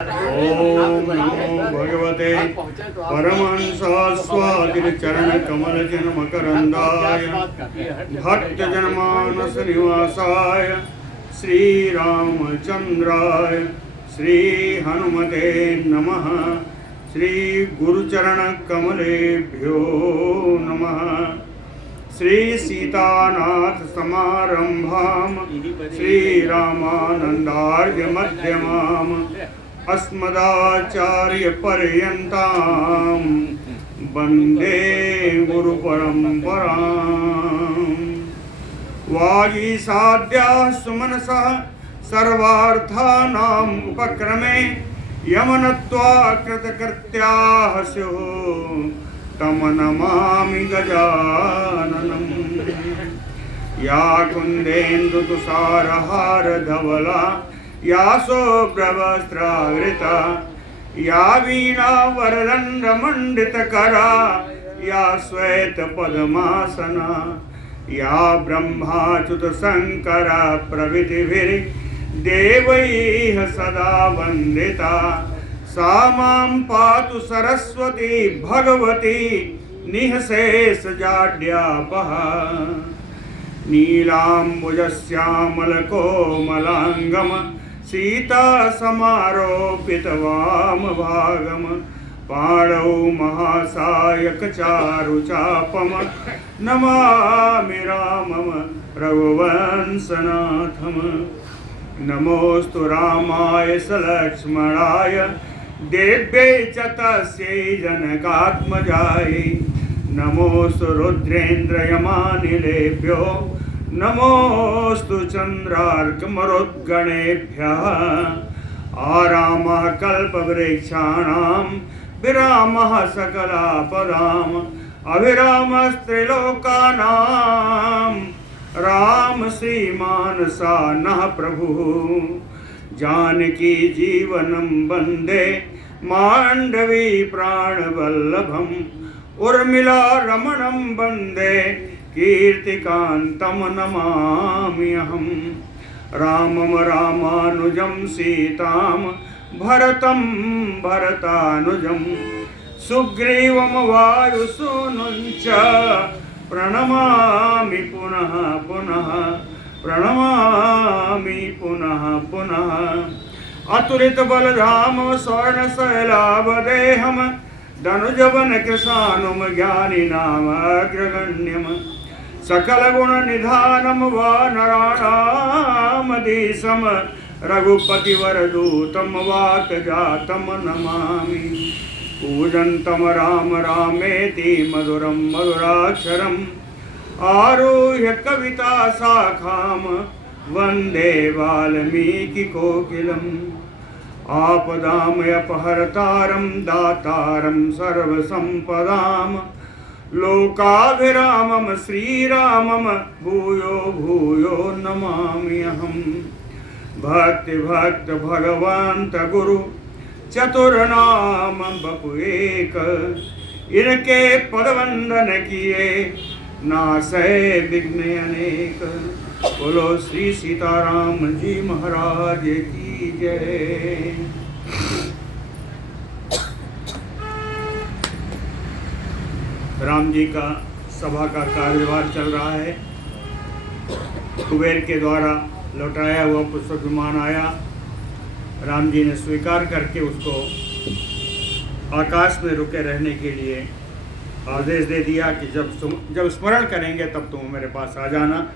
ओम नमो भगवते परमहंसास्वादिचरणकमलजनमकरन्दाय भक्तजनमानसनिवासाय श्रीरामचन्द्राय श्रीहनुमते नमः। श्रीगुरुचरणकमलेभ्यो नमः। श्री सीतानाथ समारंभाम श्रीरामानंदार्य मध्यमाम अस्मदाचार्य पर्यंताम वंदे गुरु परंपराम। वागीसाद्याः सुमनसः सर्वार्थानां उपक्रमे यमनत्वा कृतकृत्याः स्युः तम नमामि गजाननम्। या कुन्देन्दुतुषारहारधवला या शुभ्रवस्त्रावृता या वीणावरदण्डमण्डितकरा या श्वेतपद्मासना या ब्रह्माच्युतशङ्करा प्रभृतिभिर्देवैः सदा वन्दिता सा मां पातु सरस्वती भगवती निःशेषजाड्यापहा। नीलाम्बुजश्यामलकोमलाङ्गम सीता समारोपितवामभागम पाणौ महासायकचारुचापम नमामि रामम रघुवंशनाथम। नमोस्तु रामाय सलक्ष्मणाय देव्यै च तस्यै जनकात्मजायै। नमोस्तु रुद्रेन्द्रयमानिलेभ्यो नमोस्तु चन्द्रार्कमरुद्गणेभ्यः। आरामः कल्पवृक्षाणां विरामः सकलापदाम् अभिरामस्त्रिलोकानां राम श्रीमानसा नः प्रभुः। जानकी जीवनं वन्दे माण्डवी प्राणवल्लभम् उर्मिला रमणं वन्दे कीर्तिकान्तं नमामि अहम्। रामं रामानुजं सीतां भरतं भरतानुजं सुग्रीवं वायुसूनुं च प्रणमामि पुनः पुनः प्रणमामि पुनः पुनः। अतुलित बलधाम स्वर्णशैलावदेहम् धनुजवन कृशानुम ज्ञानिनामग्रगण्यम् सकल गुण निधानम वानराणामधीशम रघुपतिवरदूतम वातजातम नमामि। पूजन्तं राम रामेति मधुरं मधुराक्षरम् आरुह्य कविता शाखां वन्दे वाल्मीकिकोकिलम्। आपदामयपहर्तारं दातारं सर्वसम्पदां लोकाभिरामं श्रीरामं भूयो भूयो नमामि अहम्। भक्त भगवंत गुरु चतुर्नाम बपु एक इनके पदवंदन किए नासै विघ्न अनेक। बोलो श्री सीताराम जी महाराज की जय। राम जी का सभा का कार्यभार चल रहा है। कुबेर के द्वारा लौटाया हुआ पुष्पक विमान आया। राम जी ने स्वीकार करके उसको आकाश में रुके रहने के लिए आदेश दे दिया कि जब स्मरण करेंगे तब तुम मेरे पास आ जाना।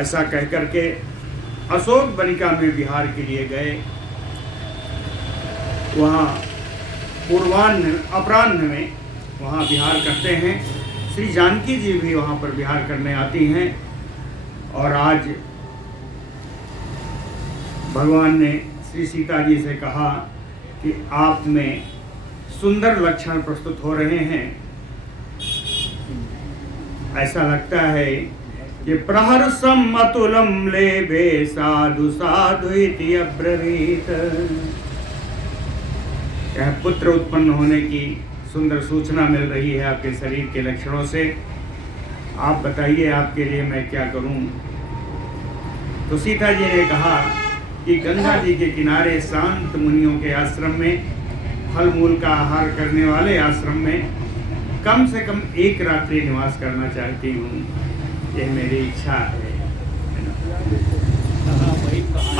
ऐसा कह करके अशोक बनिका में विहार के लिए गए। वहाँ अपराह्न में वहाँ विहार करते हैं। श्री जानकी जी भी वहाँ पर विहार करने आती हैं। और आज भगवान ने श्री सीता जी से कहा कि आप में सुंदर लक्षण प्रस्तुत हो रहे हैं। ऐसा लगता है कि प्रहर्षम अतुलम लेभे साधु साधु इति अब्रवीत। यह पुत्र उत्पन्न होने की सुंदर सूचना मिल रही है आपके शरीर के लक्षणों से। आप बताइए आपके लिए मैं क्या करूं। तो सीता जी ने कहा कि गंगा जी के किनारे शांत मुनियों के आश्रम में, फल मूल का आहार करने वाले आश्रम में कम से कम एक रात्रि निवास करना चाहती हूँ। यह मेरी इच्छा है।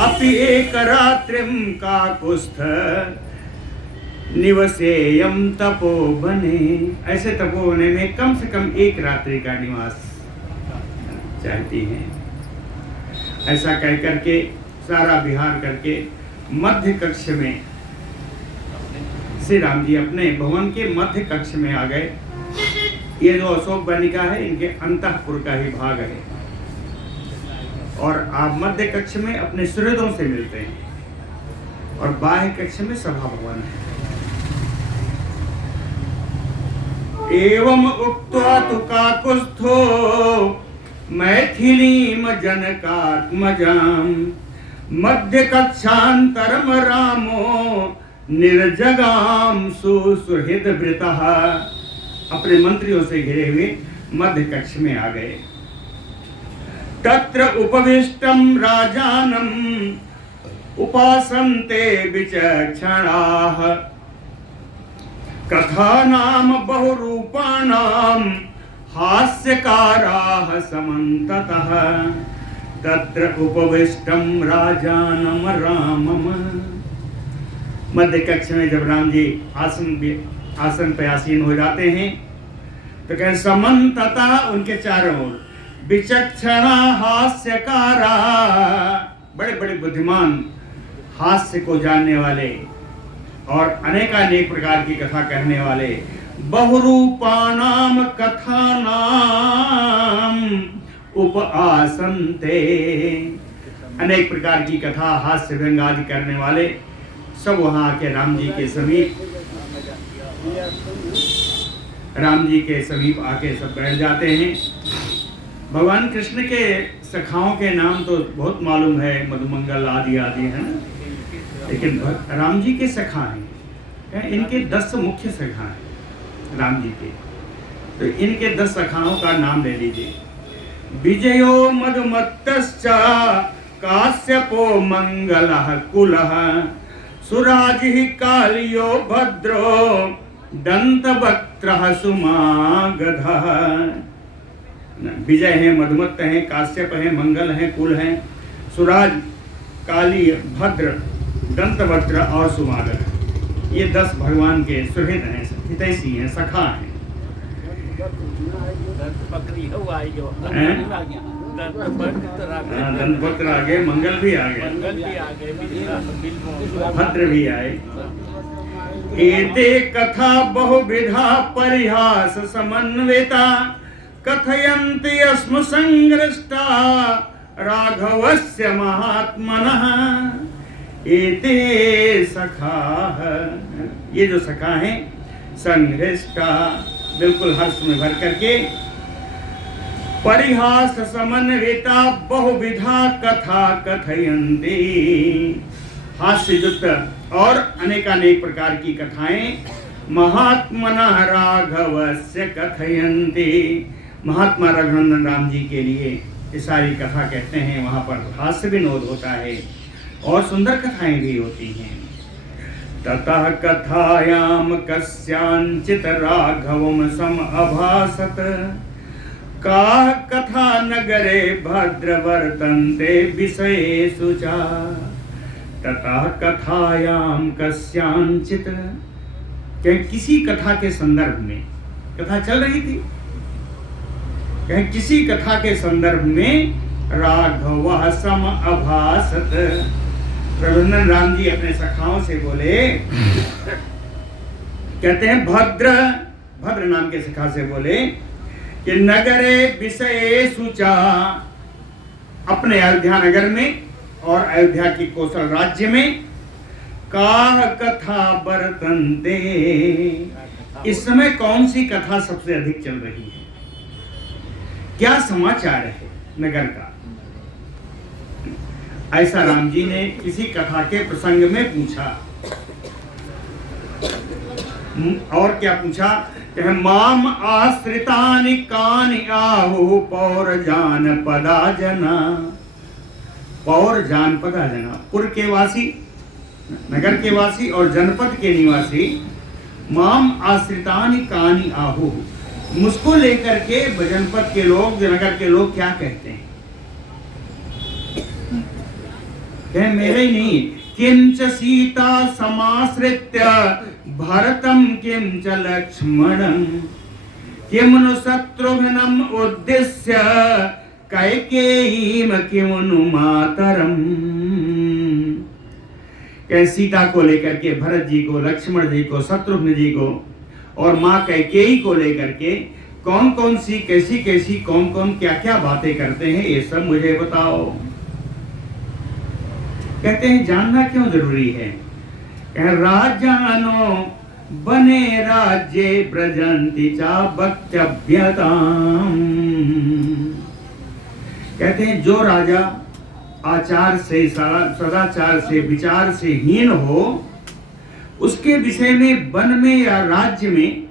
अपि एक रात्रिम काकुस्थ निवसेयम तपोवने, ऐसे तपोवने में कम से कम एक रात्रि का निवास चाहती हैं। ऐसा कह करके सारा विहार करके मध्य कक्ष में श्री राम जी अपने भवन के मध्य कक्ष में आ गए। ये जो अशोक वाटिका है इनके अंतःपुर का ही भाग है, और आप मध्य कक्ष में अपने सुहृदों से मिलते हैं और बाह्य कक्ष में सभा भवन है। एवं उक्त्वा तु काकुस्थो मैथिलीम जनकात्मजाम मध्य कक्षांतरम रामो निर्जगाम सुसुहृद वृतः, अपने मंत्रियों से घिरे हुए मध्य कक्ष में आ गए। तत्र उपविष्टम राजानम उपासन्ते विचक्षणाः कथानाम बहुरूपाणाम हास्यकाराः समन्ततः तत्र उपविष्टम राजानम रामम। मध्य कक्ष में जब राम जी आसन पे आसीन हो जाते हैं तो कहें समन्ततः, उनके चारों ओर विचक्षणा हास्यकारा, बड़े बड़े बुद्धिमान, हास्य को जानने वाले और अनेकानेक प्रकार की कथा कहने वाले, बहुरूपानाम कथानाम उपआसन्ते, अनेक प्रकार की कथा हास्य व्यंग आदि करने वाले सब वहां आके राम जी के समीप आके सब बैठ जाते हैं। भगवान कृष्ण के सखाओं के नाम तो बहुत मालूम है, मधुमंगल आदि आदि है ना, लेकिन राम जी के सखा हैं, इनके 10 मुख्य सखा हैं राम जी के। तो इनके 10 सखाओं का नाम ले लीजिए। विजयो मधुमत्तश्च काश्यपो मंगलः कुलः सुराजिः कालियो भद्रो दंतवक्त्रः सुमागधः। विजय है, मधुमत्त है, काश्यप है, मंगल है, कुल है, सुराज, काली, भद्र, दंतवक्त्र और सुमागध। ये 10 भगवान के सुहृद हैं, हितैषी हैं, सखा हैं। दंतवक्त्र आ गए, मंगल भी आ गए, भद्र भी आए। एते कथा बहुविधा परिहास समन्विता कथयन्ति अस्म संगृष्टा राघवस्य महात्मनः। एते सखाः, ये जो सखा हैं संगृष्टा, बिल्कुल हर्ष में भर करके, परिहास समन्विता बहुविधा कथा कथयन्ति, हास्य युक्त और अनेकानेक प्रकार की कथाएं महात्मनः राघवस्य कथयन्ति, महात्मा रघुनंदन राम जी के लिए ये सारी कथा कहते हैं। वहाँ पर हास्य विनोद होता है और सुंदर कथाएं भी होती हैं। ततः कथायाम कस्यांचित राघवम सम अभासत का कथा नगरे भद्र वर्तन्ते विषयेषु च। ततः कथायाम कस्यांचित, किसी कथा के संदर्भ में, कथा चल रही थी, किसी कथा के संदर्भ में राघव सम अभासत, रघुनंदन राम जी अपने सखाओं से बोले, कहते हैं भद्र नाम के सखा से बोले कि नगरे विषयेषु च, अपने अयोध्या नगर में और अयोध्या की कौशल राज्य में, का कथा वर्तन्ते, इस समय कौन सी कथा सबसे अधिक चल रही है, क्या समाचार है नगर का। ऐसा राम जी ने किसी कथा के प्रसंग में पूछा। और क्या पूछा, माम आश्रितानि कानि आहु पौरजान पदा जना। पौर जानपदा जना, पुर के वासी, नगर के वासी और जनपद के निवासी, माम आश्रितानि कानि आहु, मुझको लेकर के जनपद के लोग, नगर के लोग क्या कहते हैं? कह मेरे ही नहीं, किंच सीता समाश्रित्य भरतम किंच लक्ष्मणं किमनु शत्रुघ्नं उद्देश्य कैकेयीम किमनु मातरम। कह सीता को लेकर के भरत जी को, लक्ष्मण जी को, शत्रुघ्न जी को और माँ कैकेयी को लेकर के कौन कौन सी, कैसी कैसी, कौन कौन क्या क्या बातें करते हैं, ये सब मुझे बताओ। कहते हैं जानना क्यों जरूरी है? कह राजानो बने राज्ये ब्रजंति चा भक्त्यभ्यताम। कहते हैं जो राजा आचार से, सदाचार से, विचार से हीन हो, उसके विषय में वन में या राज्य में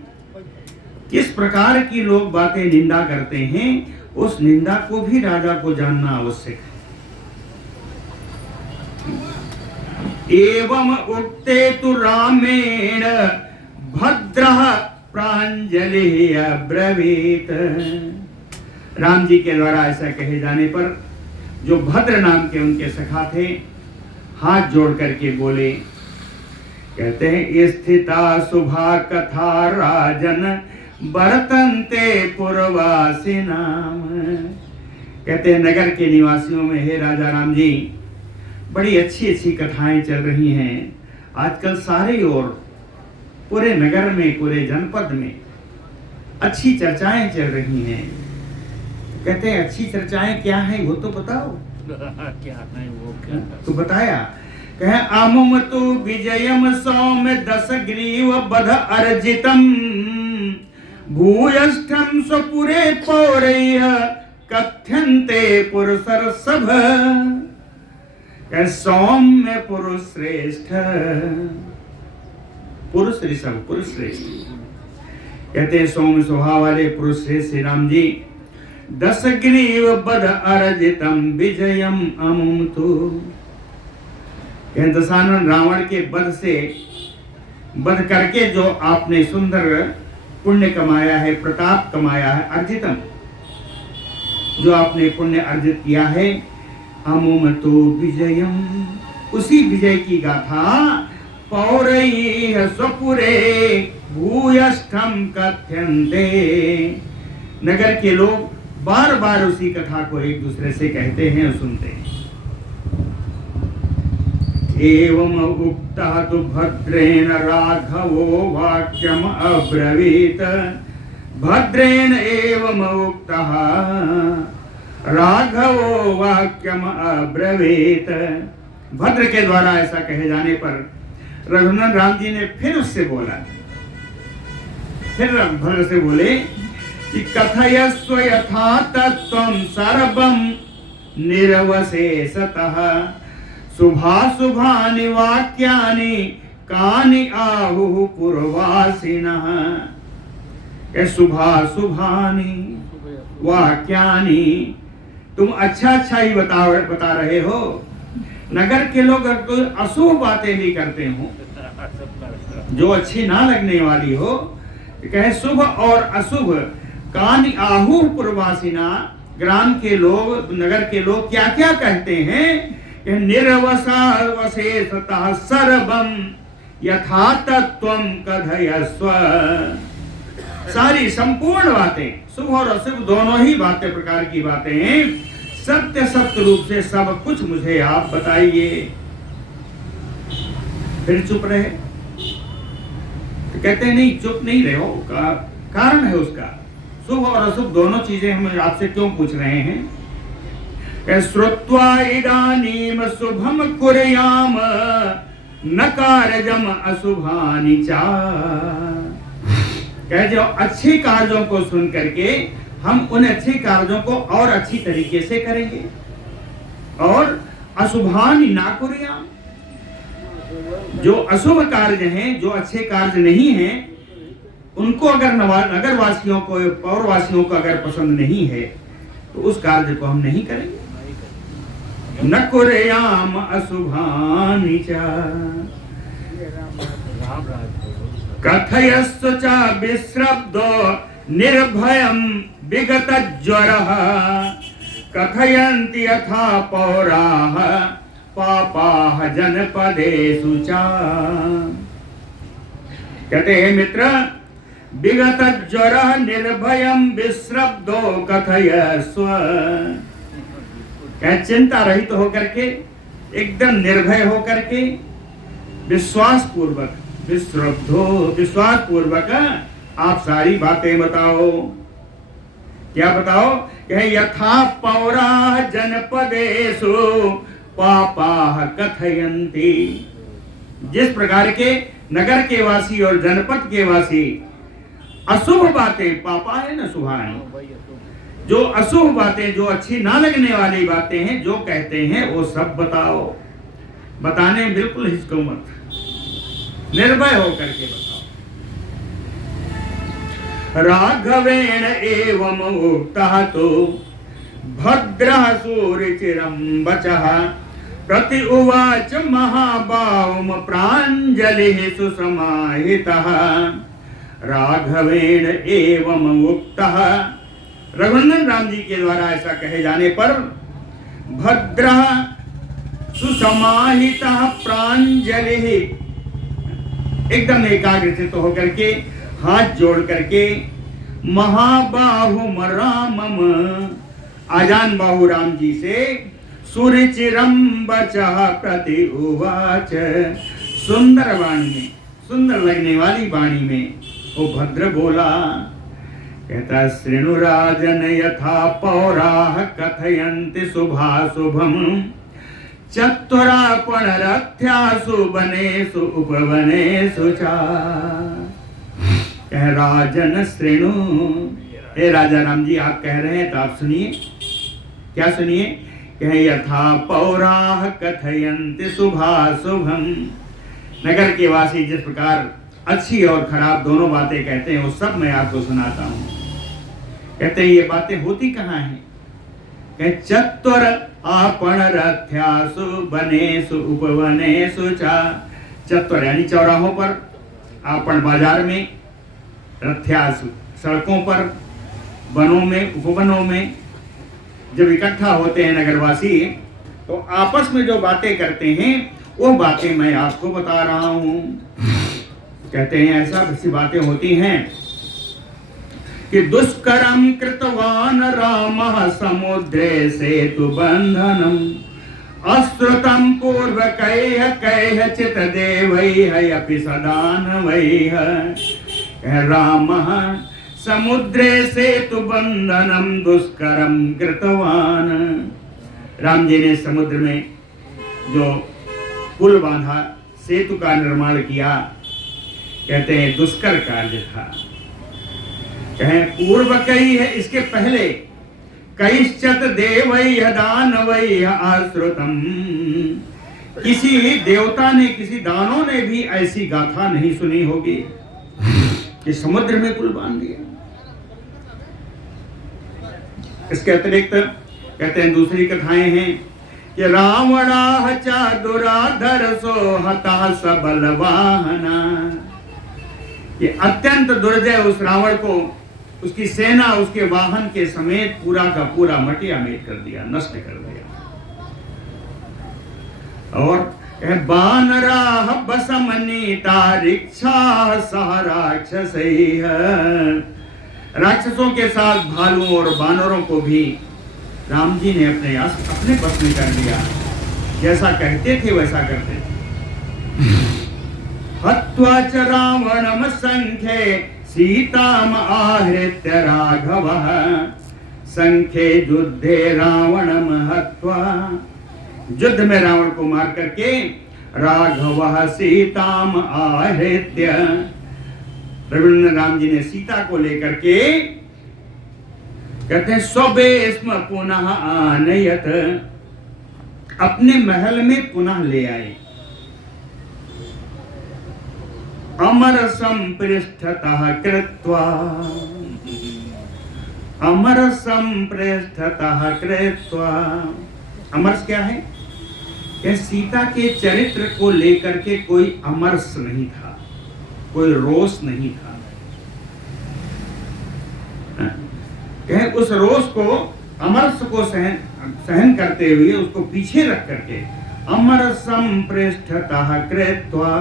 किस प्रकार की लोग बातें निंदा करते हैं, उस निंदा को भी राजा को जानना आवश्यक है। एवं उक्ते तु रामेण भद्रः प्राञ्जलिः अब्रवीत। राम जी के द्वारा ऐसा कहे जाने पर जो भद्र नाम के उनके सखा थे, हाथ जोड़ करके बोले, कहते हैं स्थिता शुभा कथा राजन बरतंते पुरवासी नाम। कहते हैं नगर के निवासियों में, हे राजा राम जी, बड़ी अच्छी अच्छी कथाएं चल रही हैं आजकल सारे ओर, पूरे नगर में, पूरे जनपद में अच्छी चर्चाएं चल रही हैं। कहते हैं अच्छी चर्चाएं क्या है वो तो बताओ। क्या है वो? क्या तो बताया, कहे आमुम तो विजयम सौम्य दस ग्रीव बध अर्जितम भूयष्ठम स्वपुरे पौरैः कथ्यन्ते पुरुषर सभ। सौम्य पुरुष श्रेष्ठ, पुरुष ऋषभ, पुरुष श्रेष्ठ। कहते हैं सौम्य स्वभाव वाले पुरुष श्रेष्ठ श्री राम जी, दस ग्रीव बध अर्जितम विजयम अमुमतु। दशानन रावण के वध करके जो आपने सुंदर पुण्य कमाया है, प्रताप कमाया है, अर्जितम, जो आपने पुण्य अर्जित किया है, अमुमतु विजयम, उसी विजय की गाथा पौरैः स्वपुरे भूयष्ठम कथ्यन्ते। नगर के लोग बार बार उसी कथा को एक दूसरे से कहते हैं और सुनते हैं। एवं उक्तः तु भद्रेण राघवो वाक्यम अब्रवीत। भद्रेण एवं उक्तः राघवो वाक्यम अब्रवीत। भद्र के द्वारा ऐसा कहे जाने पर रघुनंदन राम जी ने फिर उससे बोला, फिर भद्र से बोले कि कथयस्व यथा तत्त्वं सर्वं निरवशेषतः शुभाशुभानि वाक्यानि कानि आहुः पुरवासिनः। शुभाशुभानि वाक्यानि, तुम अच्छा अच्छा ही बता रहे हो। नगर के लोग अगर कोई अशुभ बातें भी करते हो, जो अच्छी ना लगने वाली हो, कहे शुभ और अशुभ, कानि आहु पुरवासिना, ग्राम के लोग, नगर के लोग क्या क्या कहते हैं? निरवशेषतः सर्वं यथा तत्त्वं कथयस्व। सारी संपूर्ण बातें, शुभ और अशुभ दोनों ही बातें, प्रकार की बातें हैं, सत्य सत्य रूप से सब कुछ मुझे आप बताइए। फिर चुप रहे। तो कहते हैं नहीं, चुप नहीं रहे हो, कारण है उसका। शुभ और अशुभ दोनों चीजें हम आपसे क्यों पूछ रहे हैं? श्रुत्वा इदानीम शुभम कुर्याम न कार्यम अशुभानि चा। कह जो अच्छे कार्यों को सुन करके हम उन अच्छे कार्यों को और अच्छी तरीके से करेंगे, और अशुभानि ना कुर्याम, जो अशुभ कार्य हैं, जो अच्छे कार्य नहीं हैं, उनको अगर नगर वासियों को, पौरवासियों को अगर पसंद नहीं है तो उस कार्य को हम नहीं करेंगे। न कुर्याम अशुभानि च राम राज कथयस्व च विश्रब्दो निर्भयं विगतज्वरः कथयन्ति यथा पौराः पापाः जनपदेषु च। कहते हैं मित्र, विगतज्वरः निर्भयं विश्रब्दो कथयस्व, क्या चिंता रहित तो होकर के, एकदम निर्भय होकर के, विश्वास पूर्वक, विश्वास पूर्वक आप सारी बातें बताओ। क्या बताओ? कहे यथा पौरा जनपदेषु पापाः कथयन्ति, जिस प्रकार के नगर के वासी और जनपद के वासी अशुभ बातें, पापा है न शुभानि, जो अशुभ बातें, जो अच्छी ना लगने वाली बातें हैं, जो कहते हैं वो सब बताओ। बताने बिल्कुल हिचको मत, निर्भय होकर के बताओ। राघवेण एवं उक्तः तो भद्रः सूरिचिरं वचः प्रति उवाच महाबाहुम प्राञ्जलिः सुसमाहितः। राघवेण एवं उक्तः, रघुनंदन राम जी के द्वारा ऐसा कहे जाने पर, भद्रः सुसमाहितः प्राञ्जलिः, एकदम एकाग्रचित्त होकर के, हाथ जोड़ करके, महाबाहुम रामम, आजान बाहु राम जी से, सुरुचिरम वचः प्रति उवाच, सुंदर वाणी में, सुंदर लगने वाली वाणी में वो भद्र बोला। कहता श्रृणु राजन यथा पौराः कथयन्ति शुभाशुभम् चतुरापण रथ्यासु वनेषु उपवनेषु च। कह राजन श्रृणु, हे राजा राम जी आप कह रहे हैं तो आप सुनिए। क्या सुनिए? कह यथा पौराः कथयन्ति शुभाशुभम्, नगर के वासी जिस प्रकार अच्छी और खराब दोनों बातें कहते हैं वो सब मैं आपको सुनाता हूँ। कहते हैं ये बातें होती कहाँ हैं? कहे चतुर आपण रथ्यासु वनेषु उपवनेषु च। चतुर यानी चौराहों पर, आपण बाजार में, रथ्यासु सड़कों पर, वनों में, उपवनों में जब इकट्ठा होते हैं नगरवासी तो आपस में जो बातें करते हैं वो बातें मैं आपको बता रहा हूँ। कहते हैं ऐसी बातें होती हैं कि दुष्करम कृतवान रामः समुद्रे सेतु बंधनम अश्रुतम पूर्वकैः कैःचित् देवैः अपि सदानवैः। रामः समुद्रे सेतु बंधनम दुष्करम कृतवान, राम जी ने समुद्र में जो पुल बांधा, सेतु का निर्माण किया, कहते हैं दुष्कर कार्य था। कहें पूर्व कई है, इसके पहले कैश्चित् देवैः दानवैः आश्रुतम, किसी देवता ने, किसी दानों ने भी ऐसी गाथा नहीं सुनी होगी कि समुद्र में पुल बांध दिया। इसके अतिरिक्त कहते हैं दूसरी कथाएं हैं कि रावणाः च दुराधरसो हताः सबलवाहना, ये अत्यंत दुर्जय उस रावण को, उसकी सेना, उसके वाहन के समेत पूरा का पूरा मटिया मेट कर दिया, नष्ट कर दिया। और बानराः बसमनीता रिक्षाः सह राक्षसैः, राक्षसों के साथ भालुओं और बानरों को भी राम जी ने अपने बस में कर लिया। जैसा कहते थे वैसा करते थे। हत्वा च रावणम संख्ये सीताम आहृत्य राघवः, संख्ये युद्धे रावणम हत्वा, युद्ध में रावण को मार करके राघवः सीताम आहृत्य, रघुनंदन राम जी ने सीता को लेकर के कहते हैं स्ववेश्म पुनः आनयत, अपने महल में पुनः ले आए। अमर संपृष्ठतः कृत्वा, अमर संपृष्ठतः कृत्वा, अमर क्या है? कि सीता के चरित्र को लेकर के कोई अमरस नहीं था, कोई रोष नहीं था। कहे उस रोष को, अमरस को सहन करते हुए उसको पीछे रख करके अमरसम पृष्ठतः कृत्वा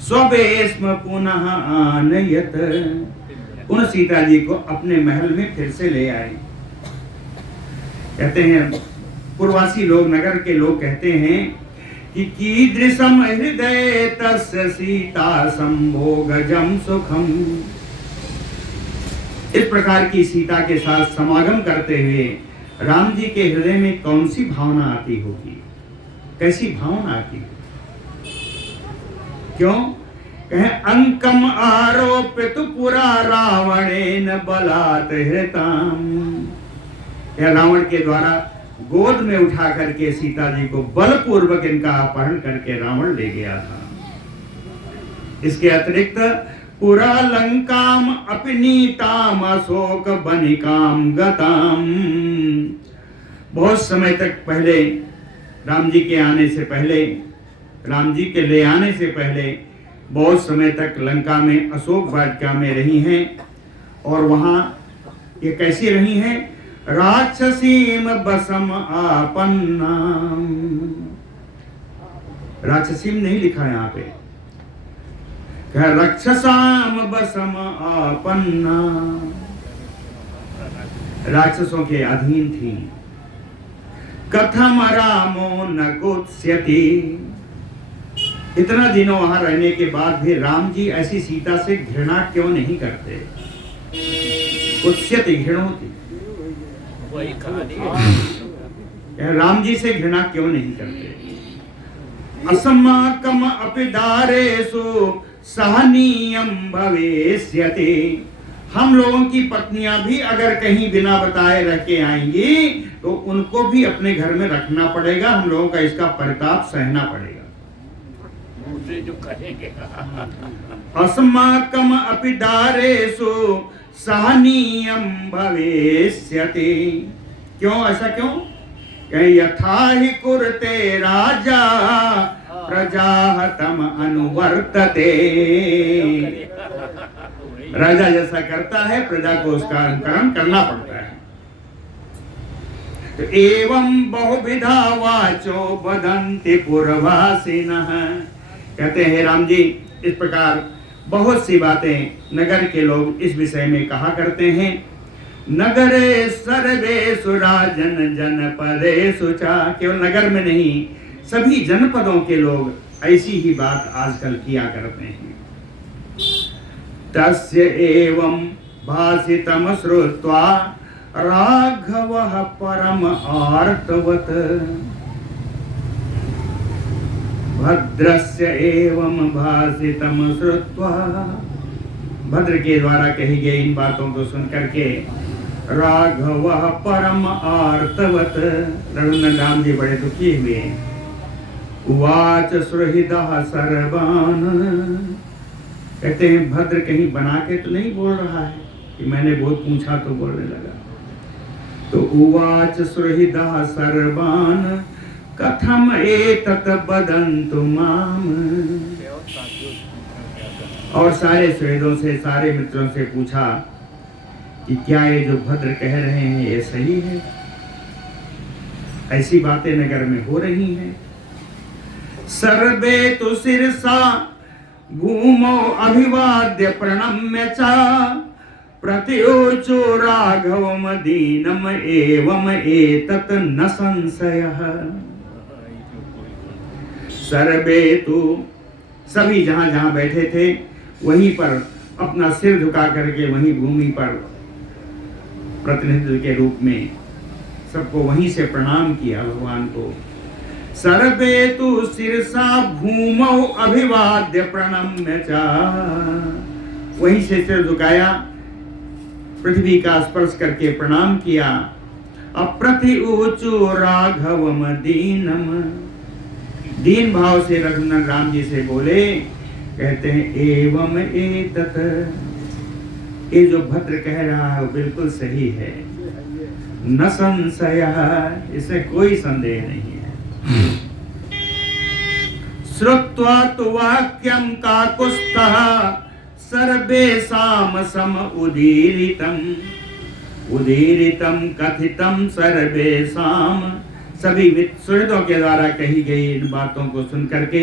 स्ववेश्म पुनः आनयत, उन सीता जी को अपने महल में फिर से ले आए। कहते हैं पूर्वासी लोग, नगर के लोग कहते हैं कि कीदृशम हृदय तस्य सीता संभोगजम सुखम, इस प्रकार की सीता के साथ समागम करते हुए राम जी के हृदय में कौन सी भावना आती होगी, कैसी भावना आती होगी। क्यों कहे अंकम आरोपित पुरा रावणेन बलात् हृताम, यह रावण के द्वारा गोद में उठा करके सीता जी को बलपूर्वक इनका अपहरण करके रावण ले गया था। इसके अतिरिक्त पुरा लंकाम अपनीताम अशोक बनिकाम गताम, बहुत समय तक पहले राम जी के आने से पहले, राम जी के ले आने से पहले बहुत समय तक लंका में अशोक वाटिका में रही हैं। और वहां ये कैसी रही हैं, राक्षसीम बसम आपन्ना, राक्षसीम नहीं लिखा यहाँ पे, राक्षसाम बसम आपन्ना, राक्षसों के अधीन थी। कथम रामो न कुत्स्यति, इतना दिनों वहां रहने के बाद भी राम जी ऐसी सीता से घृणा क्यों नहीं करते, कुत्स्यति घृणा होती, वही कहानी राम जी से घृणा क्यों नहीं करते। असमाकम अपिदारेषु सहनीयम भवेष्यति, हम लोगों की पत्नियां भी अगर कहीं बिना बताए रह के आएंगी तो उनको भी अपने घर में रखना पड़ेगा, हम लोगों का इसका परिताप सहना पड़ेगा। दूसरे जो कहेंगे अस्माकम अपिदारेषु सहनीयम भवेष्यति, क्यों ऐसा क्यों, यथा हि कुरुते राजा प्रजाहतम अनुवर्तते, राजा जैसा करता है प्रजा को उसका अनुकरण करना पड़ता है। तो एवं बहुविधा वाचो वदन्ति पुरवासिनः, कहते हैं राम जी इस प्रकार बहुत सी बातें नगर के लोग इस विषय में कहा करते हैं। नगरे सर्वेषु राजन जनपदेषु च, केवल नगर में नहीं सभी जनपदों के लोग ऐसी ही बात आजकल किया करते हैं। तस्य एवं भाषितम श्रुत्वा राघवः परम आर्तवत्, भद्रस्य एवं भाषितम श्रुत्वा, भद्र के द्वारा कही गई इन बातों को सुनकर के राघवः परम आर्तवत्, रघुनंदन राम जी बड़े दुखी हुए। उवाच सुहृदः सर्वान्, कहते हैं भद्र कहीं बना के तो नहीं बोल रहा है कि मैंने बहुत पूछा तो बोलने लगा। तो उवाच सुहृदः सर्वान् कथम एतत् वदन्तु माम, और सारे सुहृदों से, सारे मित्रों से पूछा कि क्या ये जो भद्र कह रहे हैं ये सही है, ऐसी बातें नगर में हो रही हैं। सर्वे तु शिरसा भूमौ अभिवाद्य प्रणम्य च प्रत्योचो राघवम दीनम एवं एतत् न संशयः। सर्वे तु, सभी जहां जहां बैठे थे वहीं पर अपना सिर झुका करके वहीं भूमि पर प्रतिनिधि के रूप में सबको वहीं से प्रणाम किया भगवान को। सर्वे तु शिरसा भूमौ अभिवाद्य प्रणम्य च, वहीं से सिर झुकाया, पृथ्वी का स्पर्श करके प्रणाम किया। अप्रति ऊचु राघवम दीनम, दीन भाव से रघुनंदन राम जी से बोले, कहते हैं एवं एतत्, ये जो भद्र कह रहा है वो बिल्कुल सही है, न संशय, इसमें कोई संदेह नहीं है। श्रुत्वा तु वाक्यं काकुत्स्थः सर्वेषां सम उदीरितं कथितं सर्वेषां। सभी सुहृदों के द्वारा कही गई इन बातों को सुन करके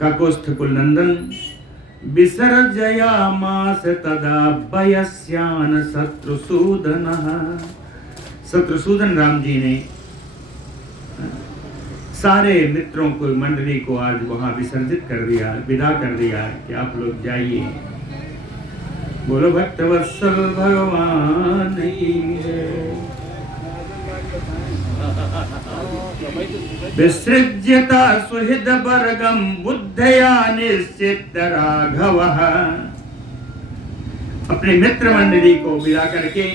काकुत्स्थ कुलनंदन विसर्जयामास तदा वयस्यान शत्रुसूदनः। शत्रुसूदन राम जी ने सारे मित्रों को, मंडली को आज वहां विसर्जित कर दिया, विदा कर दिया कि आप लोग जाइए। बोलो भक्तवत्सल भगवान की जय। विसृज्यता सुहृद वर्गम बुद्धया निश्चित राघवः। अपने मित्र मंडली को विदा करके,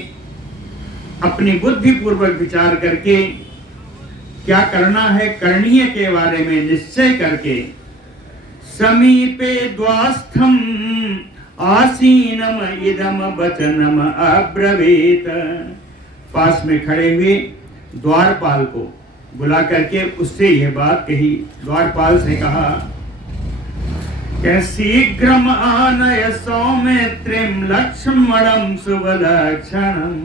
अपनी बुद्धि पूर्वक विचार करके क्या करना है, करणीय के बारे में निश्चय करके समीपे द्वास्थम आसीनम इदम वचनम अब्रवीत। पास में खड़े हुए द्वारपाल को बुला करके उससे यह बात कही। द्वारपाल से कहा कि शीघ्रम आनय सौमित्रिम लक्ष्मणं शुभलक्षणम्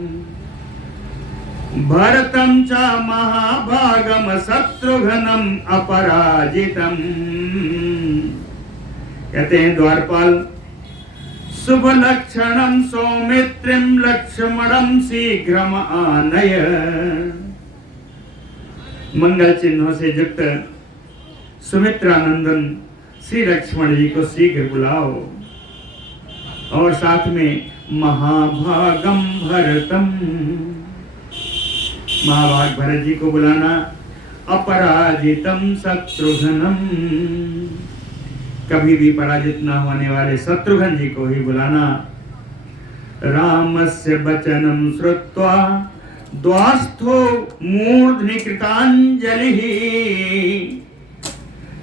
भरतं च महाभागम शत्रुघ्नं अपराजितम्। कहते हैं द्वारपाल, शुभ लक्षणं सौमित्रिं लक्ष्मणं शीघ्रम आनय। मंगल चिन्हों से युक्त सुमित्रानंदन श्री लक्ष्मण जी को शीघ्र बुलाओ, और साथ में महाभागम भरतम, महाभाग भरत जी को बुलाना, अपराजितम शत्रुघ्नम, कभी भी पराजित न होने वाले शत्रुघ्न जी को ही बुलाना। रामस्य वचनं श्रुत्वा द्वास्थो मूर्ध्नि कृताञ्जलिः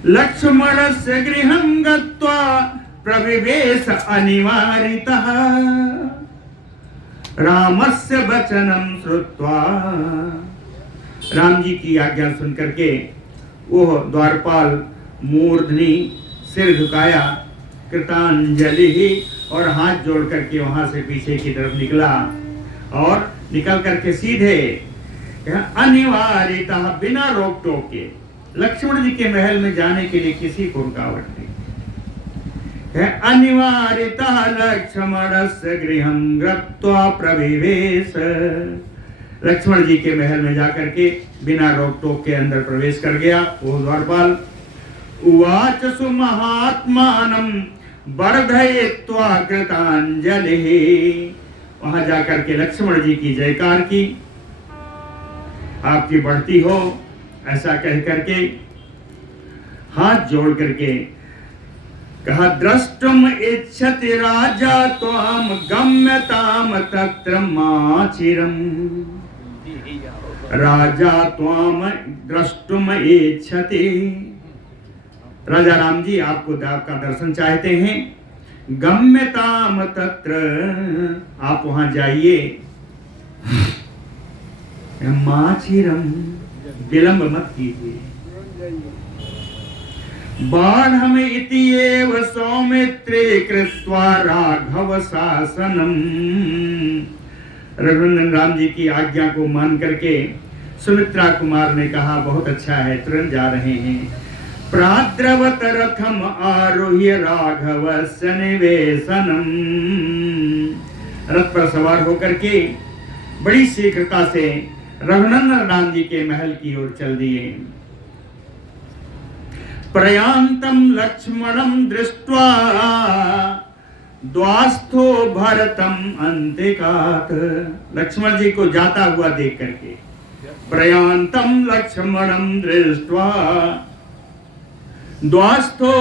लक्ष्मणस्य गृहं गत्वा प्रविवेश अनिवारितः। रामस्य वचनं श्रुत्वा, राम जी की आज्ञा सुन करके वह द्वारपाल मूर्धनि, सिर झुकाया, कृतांजलि, और हाथ जोड़ करके वहां से पीछे की तरफ निकला, और निकल करके सीधे अनिवार्यता, बिना रोक टोक के, लक्ष्मण जी के महल में जाने के लिए किसी को रुकावट नहीं है। अनिवार्यता लक्ष्मणस्य गृहं गत्वा प्रविवेश, लक्ष्मण जी के महल में जाकर के बिना रोक टोक के अंदर प्रवेश कर गया वो द्वारपाल। उवाच सुमहात्मानं वर्धयित्वा कृतांजलिः, वहां जाकर के लक्ष्मण जी की जयकार की, आपकी बढ़ती हो ऐसा कह करके हाथ जोड़ करके कहा, द्रष्टुम इच्छति राजा त्वाम गम्यताम तत्र माचिरम। राजा त्वाम द्रष्टुम इच्छति, राजा राम जी आपको आपका दर्शन चाहते हैं। गम्यताम तत्र, आप वहां जाइए। माचिरम, विलंब मत कीजिए। बाढ़म इति एव सौमित्रे कृत्वा राघव शासनम, रघुनंदन राम जी की आज्ञा को मान करके सुमित्रा कुमार ने कहा, बहुत अच्छा है, तुरंत जा रहे हैं। प्राद्रवत रथम आरोह्य राघवस्य निवेशनम, रथ पर सवार होकर के बड़ी शीघ्रता से रघुनंदन राम जी के महल की ओर चल दिए। प्रयांतम लक्ष्मणं दृष्ट्वा द्वास्थो भरतम अंतिकात, लक्ष्मण जी को जाता हुआ देख करके, प्रयांतम लक्ष्मणं दृष्ट्वा द्वास्थो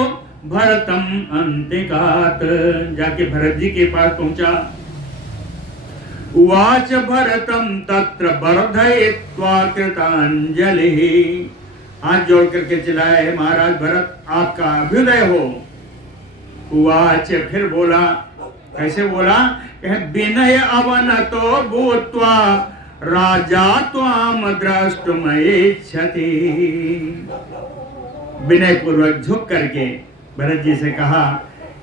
भरतम अंतिकात, जाके भरत जी के पास पहुंचा। उवाच भरतम तत्र वर्धयित्वा कृतांजलिः, हाथ जोड़ करके चिल्लाए, महाराज भरत आपका अभ्युदय हो। उवाच, फिर बोला, कैसे बोला, विनय अवनतो भूत्वा राजा त्वाम द्रष्टुम इच्छति। विनय पूर्वक झुक करके भरत जी से कहा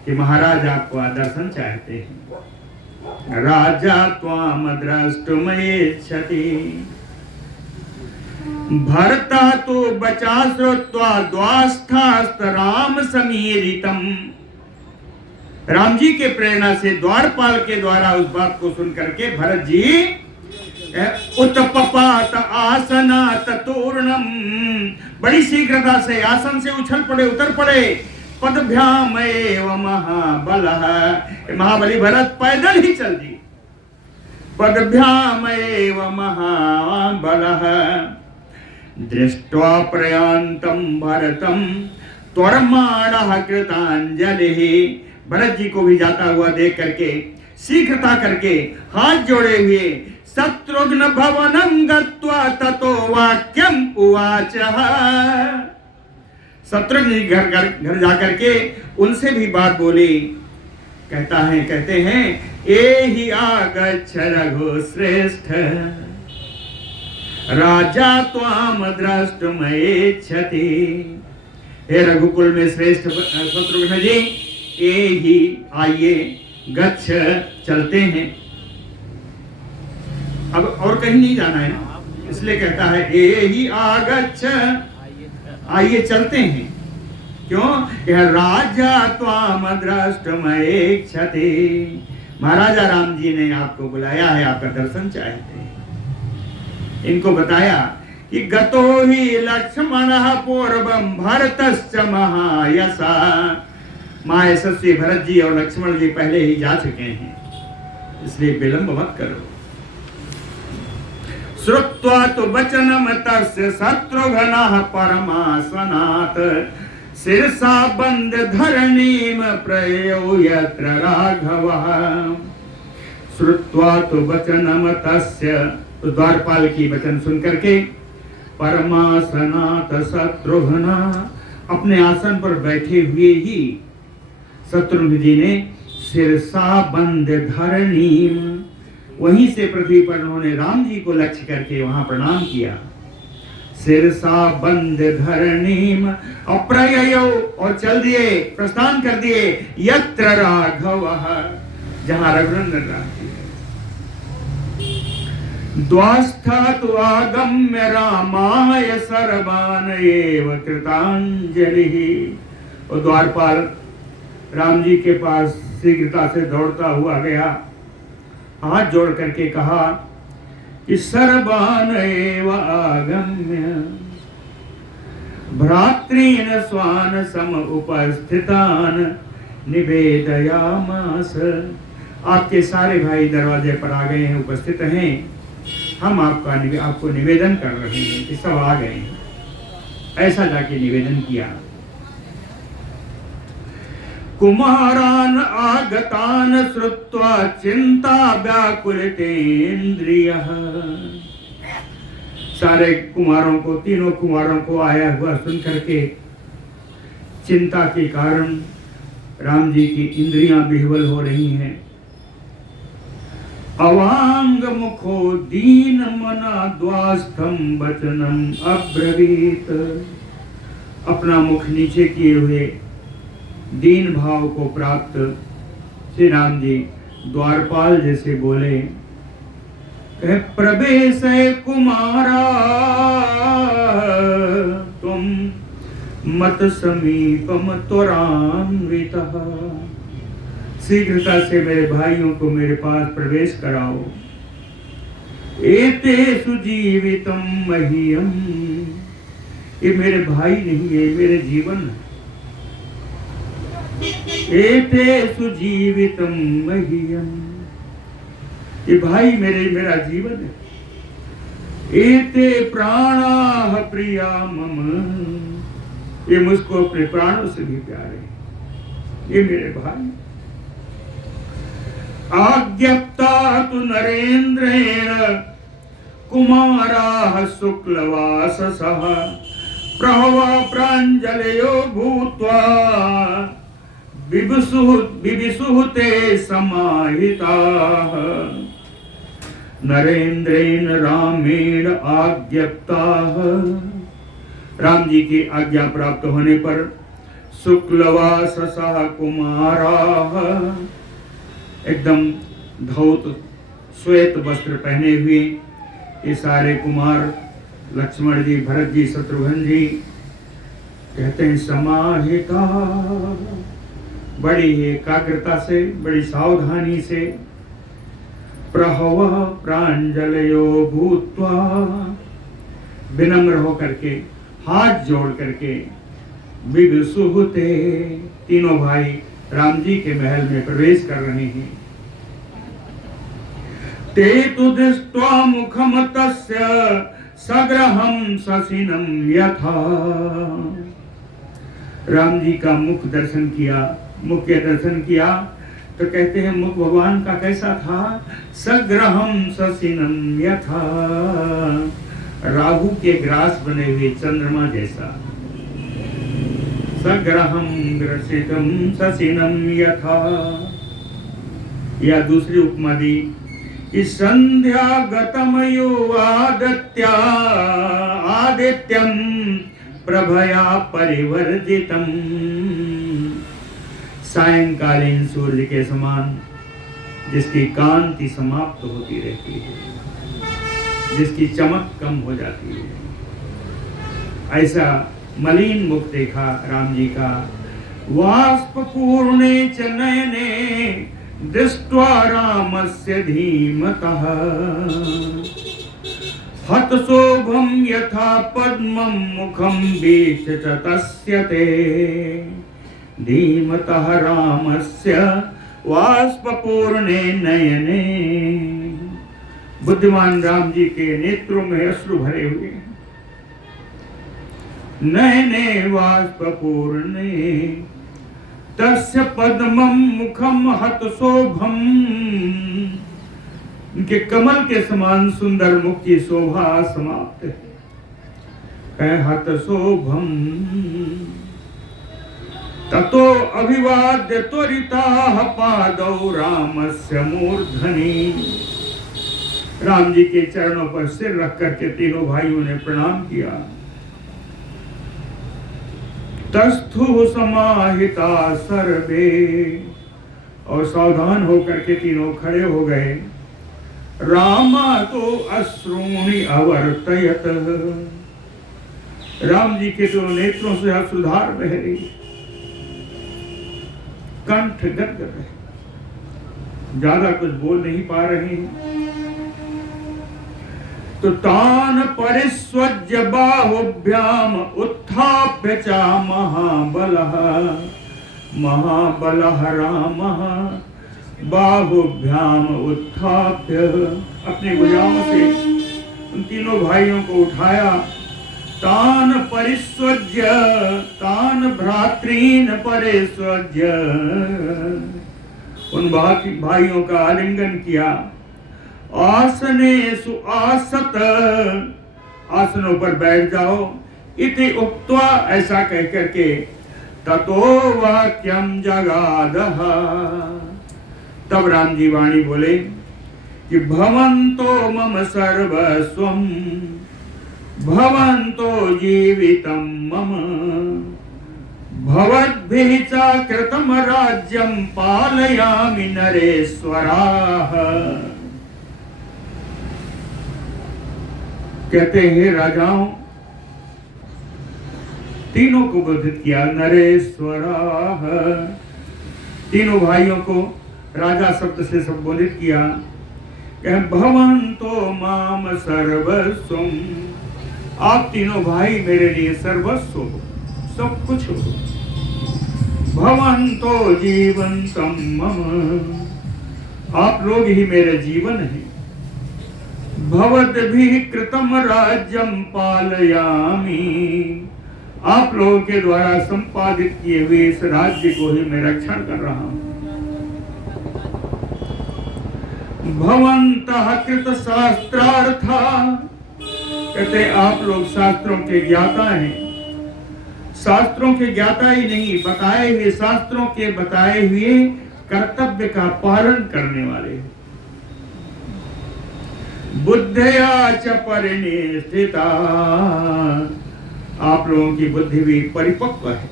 कि महाराज आपको दर्शन चाहते हैं। राजा त्वाम द्रष्टुमिच्छति। भरता तो बचा श्रुत्वा द्वास्थास्त राम समीरितम। राम जी के प्रेरणा से द्वारपाल के द्वारा उस बात को सुन करके भरत जी उत्पपात आसनात तूर्णम, बड़ी शीघ्रता से आसन से उछल पड़े, उतर पड़े। पदभ्याम एव महाबलः, महाबली भरत पैदल ही चल दिए। पदभ्याम एव महाबलः दृष्ट्वा प्रयान्तं भरतं त्वरमाणः कृतांजलिः। भरत जी को भी जाता हुआ देख करके शीघ्रता करके हाथ जोड़े हुए शत्रुघ्न भवनं गत्वा ततो वाक्यम उवाचः। शत्रुघ्न घर जाकर के उनसे भी बात बोली। कहते हैं एहि आगच्छ रघु श्रेष्ठ राजा त्वाम द्रष्टुमिच्छति। हे रघुकुल में श्रेष्ठ शत्रुघ्न जी, एहि आइए, गच्छ चलते हैं। अब और कहीं नहीं जाना है, इसलिए कहता है एहि आगच्छ, आइए चलते हैं। क्यों? यह राजा त्वाम द्रष्टुमिच्छति। महाराजा राम जी ने आपको बुलाया है, आपका दर्शन चाहते हैं। इनको बताया कि गतो ही लक्ष्मणः पूर्वं भरतश्च महायशा। महायशस्वी भरत जी और लक्ष्मण जी पहले ही जा चुके हैं, इसलिए विलंब मत करो। श्रुत्वा तो वचनम तस्य शत्रुघ्नः परमासनात् शिरसा बंद धरणीम प्रयो यत्र राघवः। श्रुत्वा तो वचनम तस्य, तो द्वारपाल की वचन सुन करके परमासनात् शत्रुघ्न, अपने आसन पर बैठे हुए ही शत्रुघ्न जी ने शिरसा बंद धरणीम, वहीं से पृथ्वी पर उन्होंने राम जी को लक्ष्य करके वहां प्रणाम किया। शिरसा बंद धरणीम अप्रययो, और चल दिए, प्रस्थान कर दिए यत्र राघवः, जहां रघुनंदन राम जी। द्वास्थातु आगम्य रामाय सर्वान एव कृतांजलिः। और द्वारपाल राम जी के पास शीघ्रता से दौड़ता हुआ गया, हाथ जोड़ करके कहा कि सर्वान एव आगम्य भ्रातॄन् स्वान् सम उपस्थितान् निवेदयामास। आपके सारे भाई दरवाजे पर आ गए हैं, उपस्थित हैं। हम आपको निवेदन कर रहे हैं कि सब आ गए हैं, ऐसा जाके निवेदन किया। कुमारान आगतान श्रुत्वा चिंता व्याकुलितेन्द्रियः। सारे कुमारों को, तीनों कुमारों को आया हुआ सुन करके चिंता के कारण राम जी की इंद्रियां विह्वल हो रही हैं। अवांग मुखो दीन मना द्वास्थम वचनम अब्रवीत। अपना मुख नीचे किए हुए दीन भाव को प्राप्त श्री राम जी द्वारपाल जैसे बोले, कहे प्रवेश कुमारा तुम मत समीपम त्वरान्वितः। शीघ्रता से मेरे भाइयों को मेरे पास प्रवेश कराओ। एतेषु जीवितम मह्यम, ये मेरे भाई नहीं है, मेरे जीवन है। एतेषु जीवितम मह्यम, ये भाई मेरा जीवन है। एते प्राणाः प्रिया मम, ये मुझको अपने प्राणों से भी प्यारे, ये मेरे भाई। आज्ञप्ता तु नरेन्द्रेण कुमाराः शुक्लवाससः प्रहवा प्राञ्जलयो भूत्वा बिभिषुः ते समाहिताः। नरेन्द्रेण रामेण आज्ञप्ताः राम जी की आज्ञा प्राप्त होने पर शुक्लवाससा कुमाराः, एकदम धौत श्वेत वस्त्र पहने हुए ये सारे कुमार, लक्ष्मण जी, भरत जी, शत्रुघ्न जी, कहते हैं समाहिता, बड़ी एकाग्रता से, बड़ी सावधानी से, प्रहव प्रांजलयो भूत्वा, विनम्र होकर के, हाथ जोड़ करके, विविसुहुते, तीनों भाई राम जी के महल में प्रवेश कर रहे हैं। ते तु दृष्ट्वा मुखम तस्य सग्रहं ससिनं यथा, राम जी का मुख दर्शन किया, मुख के दर्शन किया तो कहते हैं मुख भगवान का कैसा था? सग्रहं ससिनं यथा, राहु के ग्रास बने हुए चंद्रमा जैसा। सग्रहं ग्रसितं ससिनं यथा, या दूसरी उपमा दी, इस संध्यागतमयो आदित्यं प्रभया परिवर्जितम, सायंकालीन सूर्य के समान जिसकी कांति समाप्त होती रहती है, जिसकी चमक कम हो जाती है, ऐसा मलिन मुख देखा राम जी का। वाष्पपूर्णे च नयने दृष्ट्वा रामस्य धीमतः, हतशोभं यथा पद्मं मुखं वीक्ष्य च तस्य ते, धीमतः रामस्य वाष्पपूर्णे नयने, बुद्धिमान राम जी के नेत्रों में अश्रु भरे हुए, नयने वाष्पपूर्णे तस्य पद्मं मुखं हतशोभम, उनके कमल के समान सुंदर मुख की शोभा समाप्त है। हतशोभम ततो अभिवाद्य त्वरिताः पादौ रामस्य मूर्धनि, राम जी के चरणों पर सिर रख करके तीनों भाइयों ने प्रणाम किया। तस्थु समाहिता सर्वे, और सावधान होकर के तीनों खड़े हो गए। रामा तो अश्रूणि अवर्तयत, राम जी के दोनों नेत्रों से अश्रुधार बह रही, कंठ गदगद है, ज्यादा कुछ बोल नहीं पा रहे हैं। तो तान परिस्वज्य बाहुभ्याम उत्थाप्य च महाबलः रामः, बाहुभ्याम उत्थाप्य, अपनी भुजाओं से उन तीनों भाइयों को उठाया। तान परिस्वज्य, तान भ्रातॄन् परिस्वज्य, उन भाइयों का आलिंगन किया। आसनेषु आसत, आसनों पर बैठ जाओ। इति उक्त्वा, ऐसा कह करके, ततो वाक्यं जगादः, तब राम जी वाणी बोले कि भवन्तो मम सर्वस्वं, भवन्तो जीवितं मम, भवद्भिः च कृतं राज्यं पालयामि नरेश्वराः। कहते हैं राजाओं, तीनों को बोधित किया, नरेश्वराः, तीनों भाइयों को राजा शब्द से संबोधित किया। भवन्तो माम सर्वस्वं, आप तीनों भाई मेरे लिए सर्वस्व हो, सब कुछ हो। भवन्तो जीवन्तं मम, आप लोग ही मेरे जीवन हैं। भवद्भिः कृतं राज्यं पालयामि, आप लोगों के द्वारा संपादित किए हुए इस राज्य को ही मैं रक्षण कर रहा हूं। भवन्तः कृत शास्त्रार्था, कहते आप लोग शास्त्रों के ज्ञाता हैं। शास्त्रों के ज्ञाता ही नहीं, बताए हुए शास्त्रों के बताए हुए कर्तव्य का पालन करने वाले। बुद्धया च परिनिष्ठिता, आप लोगों की बुद्धि भी परिपक्व है,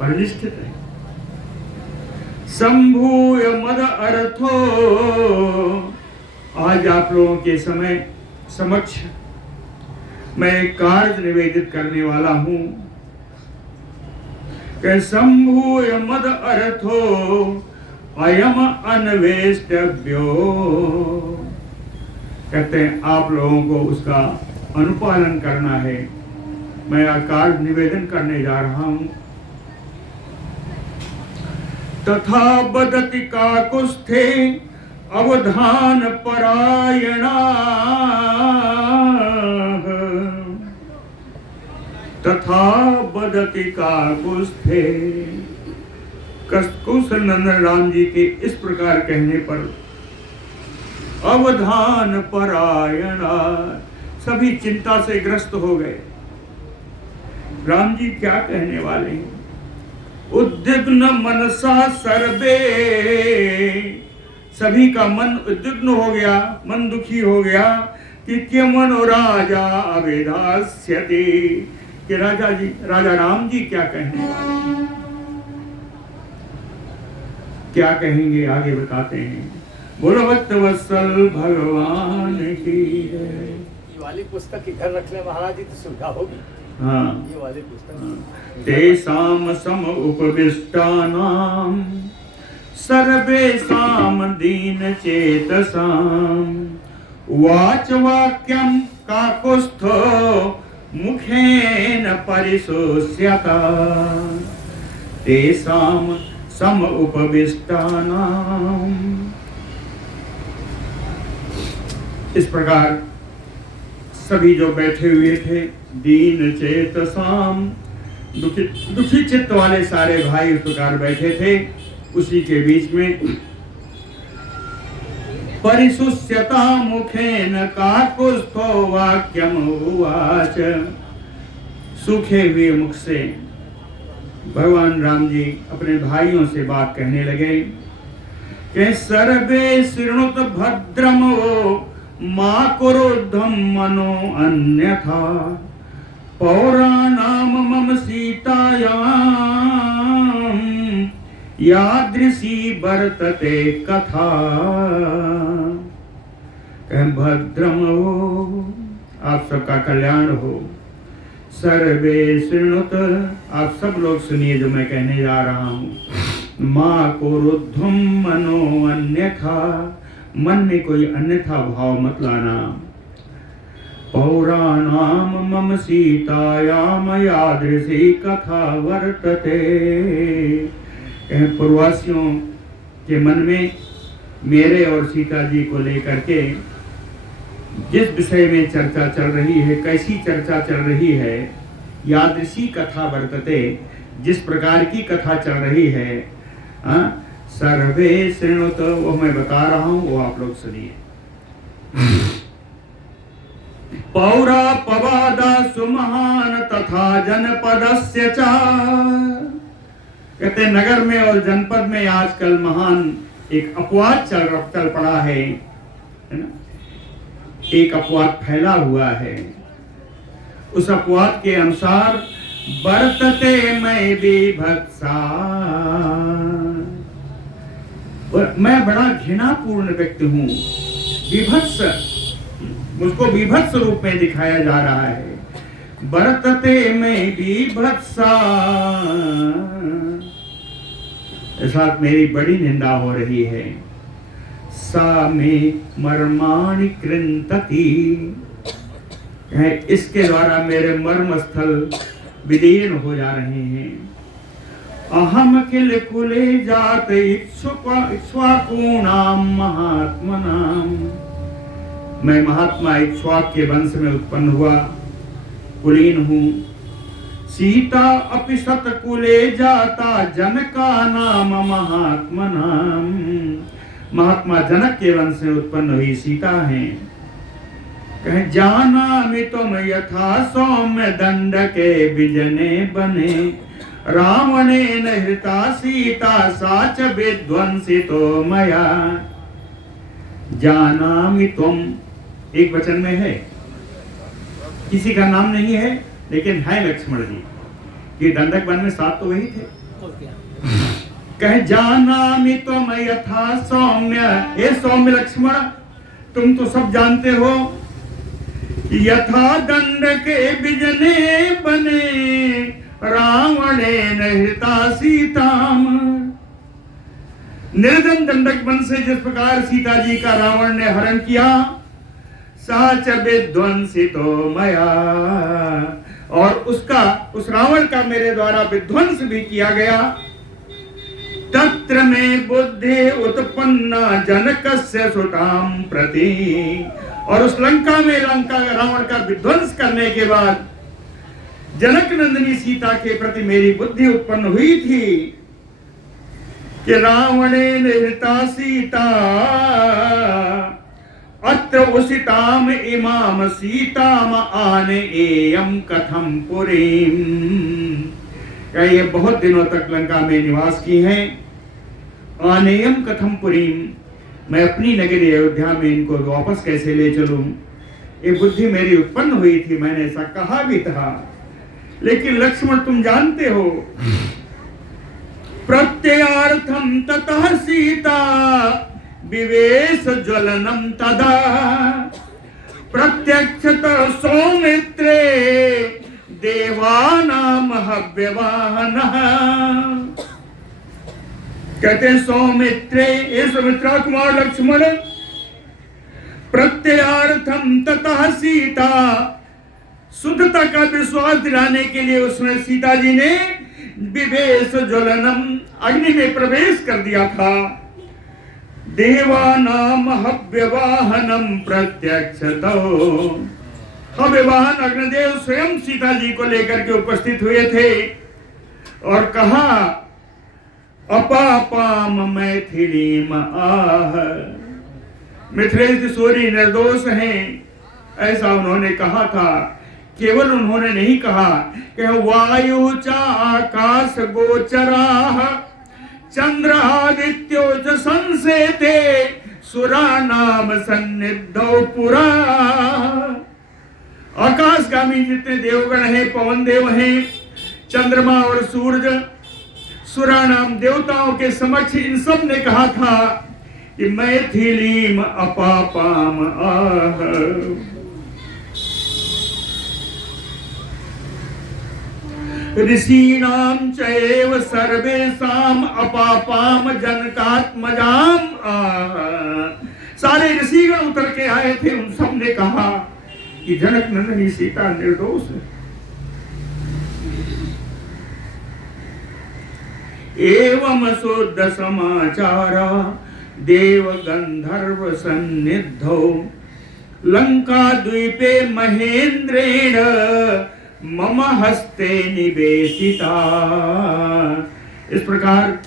परिनिष्ठित है। संभूय मद अर्थो, आज आप लोगों के समक्ष मैं एक कार्य निवेदित करने वाला हूं कि संभूय मद अर्थो अयम अन्वेष्टव्यो, कहते हैं आप लोगों को उसका अनुपालन करना है। मैं कार्य निवेदन करने जा रहा हूं। तथा बदति काकुस्थे अवधान परायणा, तथा बदति काकुस्थे, कुशनंदन राम जी के इस प्रकार कहने पर अवधान परायणा, सभी चिंता से ग्रस्त हो गए। राम जी क्या कहने वाले हैं? उद्विग्न मनसा सर्वे, सभी का मन उद्विग्न हो गया, मन दुखी हो गया कि किमनो राजा अवेदास्यति, कि राजा राम जी क्या कहने वाले, क्या कहेंगे आगे बताते हैं। बोलो भक्तवत्सल भगवान की जय। ये वाली पुस्तक घर रखने महाराज जी तो सुविधा होगी। हाँ, ये वाली पुस्तक तेषां सम उपविष्टानां सर्वेषां दीन चेतसां वाच वाक्यं काकुस्थो मुखेन परिशोष्यता, तेषां सम उपविष्टानां। इस प्रकार सभी जो बैठे हुए थे, दीन चेतसाम, दुखी चित्त वाले सारे भाई उस प्रकार बैठे थे। उसी के बीच में परिशुष्यता मुखेन काकुस्थो वाक्यम उवाच, सूखे हुए मुख से भगवान राम जी अपने भाइयों से बात कहने लगे कि सर्वे शृणुत भद्रमो मा कुरुद्धं मनो अन्यथा, पौराणाम मम सीतायां यादृशी वर्तते कथा। भद्रम हो, आप सबका कल्याण हो। सर्वे शृणुत, आप सब लोग सुनिए जो मैं कहने जा रहा हूँ। मा कुरुद्धं मनो अन्यथा, मन में कोई अन्यथा भाव मत लाना। पौराणाम मम सीतायाम यादृशी कथा वर्तते, पूर्ववासियों के मन में मेरे और सीता जी को लेकर के जिस विषय में चर्चा चल रही है, कैसी चर्चा चल रही है, यादृशी कथा वर्तते, जिस प्रकार की कथा चल रही है, सर्वे शृणुत, वो मैं बता रहा हूं, वो आप लोग सुनिए। पौरा पवादा सुमहान तथा जनपदस्य च, कहते नगर में और जनपद में आजकल महान एक अपवाद चल पड़ा है ना, एक अपवाद फैला हुआ है। उस अपवाद के अनुसार वर्तते मैं विभत्सा, मैं बड़ा घृणापूर्ण व्यक्ति हूं। विभत्स, मुझको विभत्स रूप में दिखाया जा रहा है। वर्तते में विभत्सा, साथ मेरी बड़ी निंदा हो रही है। सा में मर्माणि कृंतति, इसके द्वारा मेरे मर्म स्थल विदीर्ण हो जा रहे हैं। अहम किल कुले जात इक्ष्वाकूणाम महात्मनाम, मैं महात्मा इक्ष्वाक के वंश में उत्पन्न हुआ, कुलीन हूँ। सीता अपि सतकुले जाता जनका नाम महात्मनाम, महात्मा जनक के वंश से उत्पन्न हुई सीता हैं। कहें जानामि तुम यथा सौम्य दंड के बिजने बने, रावणे न हृता सीता साच विध्वंसितो मया। जानामि तुम एक वचन में है, किसी का नाम नहीं है, लेकिन है लक्ष्मण जी कि दंडक वन में 7 तो वही थे। और क्या? कहे जानामि त्वम यथा सौम्य, हे सौम्य लक्ष्मण तुम तो सब जानते हो यथा दंडके बिजने बने रावणेन हृता सीताम। निर्जन दंडक वन से जिस प्रकार सीता जी का रावण ने हरण किया, साच विध्वंसितो मया, और उस रावण का मेरे द्वारा विध्वंस भी किया गया। तत्र में बुद्धि उत्पन्ना जनकस्य सुताम प्रति, और उस लंका में रावण का विध्वंस करने के बाद जनक नंदिनी सीता के प्रति मेरी बुद्धि उत्पन्न हुई थी कि रावणेन हृता सीता अत्र उसिताम इमाम सीताम आने एयम कथम पुरीम। ये बहुत दिनों तक लंका में निवास की हैं। आनेयम कथम पुरीम, मैं अपनी नगरी अयोध्या में इनको वापस कैसे ले चलूं, ये बुद्धि मेरी उत्पन्न हुई थी, मैंने ऐसा कहा भी था। लेकिन लक्ष्मण तुम जानते हो प्रत्ययार्थम ततः सीता विवेश ज्वलनम तदा प्रत्यक्षतः सौमित्रे देवानाम हव्यवाहनः। कहते हैं सौमित्रे, ये सुमित्रा कुमार लक्ष्मण प्रत्ययार्थम ततः सीता, शुद्धता का विश्वास दिलाने के लिए उसमें सीता जी ने विवेश ज्वलनम, अग्नि में प्रवेश कर दिया था। देवानाम हव्यवाहनम प्रत्यक्षतो, हव्यवाहन अग्निदेव स्वयं सीता जी को लेकर के उपस्थित हुए थे और कहा अपापाम मैथिलीम आह, मिथिलेश किशोरी निर्दोष हैं, ऐसा उन्होंने कहा था। केवल उन्होंने नहीं कहा कि वायु च आकाश गोचराः चंद्रादित्यो च संसेते सुरानाम सन्निधौ पुरा। आकाशगामी जितने देवगण हैं, पवन देव हैं, चंद्रमा और सूरज, सुरानाम देवताओं के समक्ष इन सब ने कहा था कि मैथिलीम अपापाम आह। ऋषीणाम चैव सर्वेषाम अपापाम जनकात्मजाम आह। सारे ऋषिगण उतर के आए थे, उन सब ने कहा कि जनक नंदिनी सीता निर्दोष है। एवं शुद्ध समाचारा देव गंधर्व सन्निधौ लंका द्वीपे महेंद्रेण मम हस्ते निवेशिता। इस प्रकार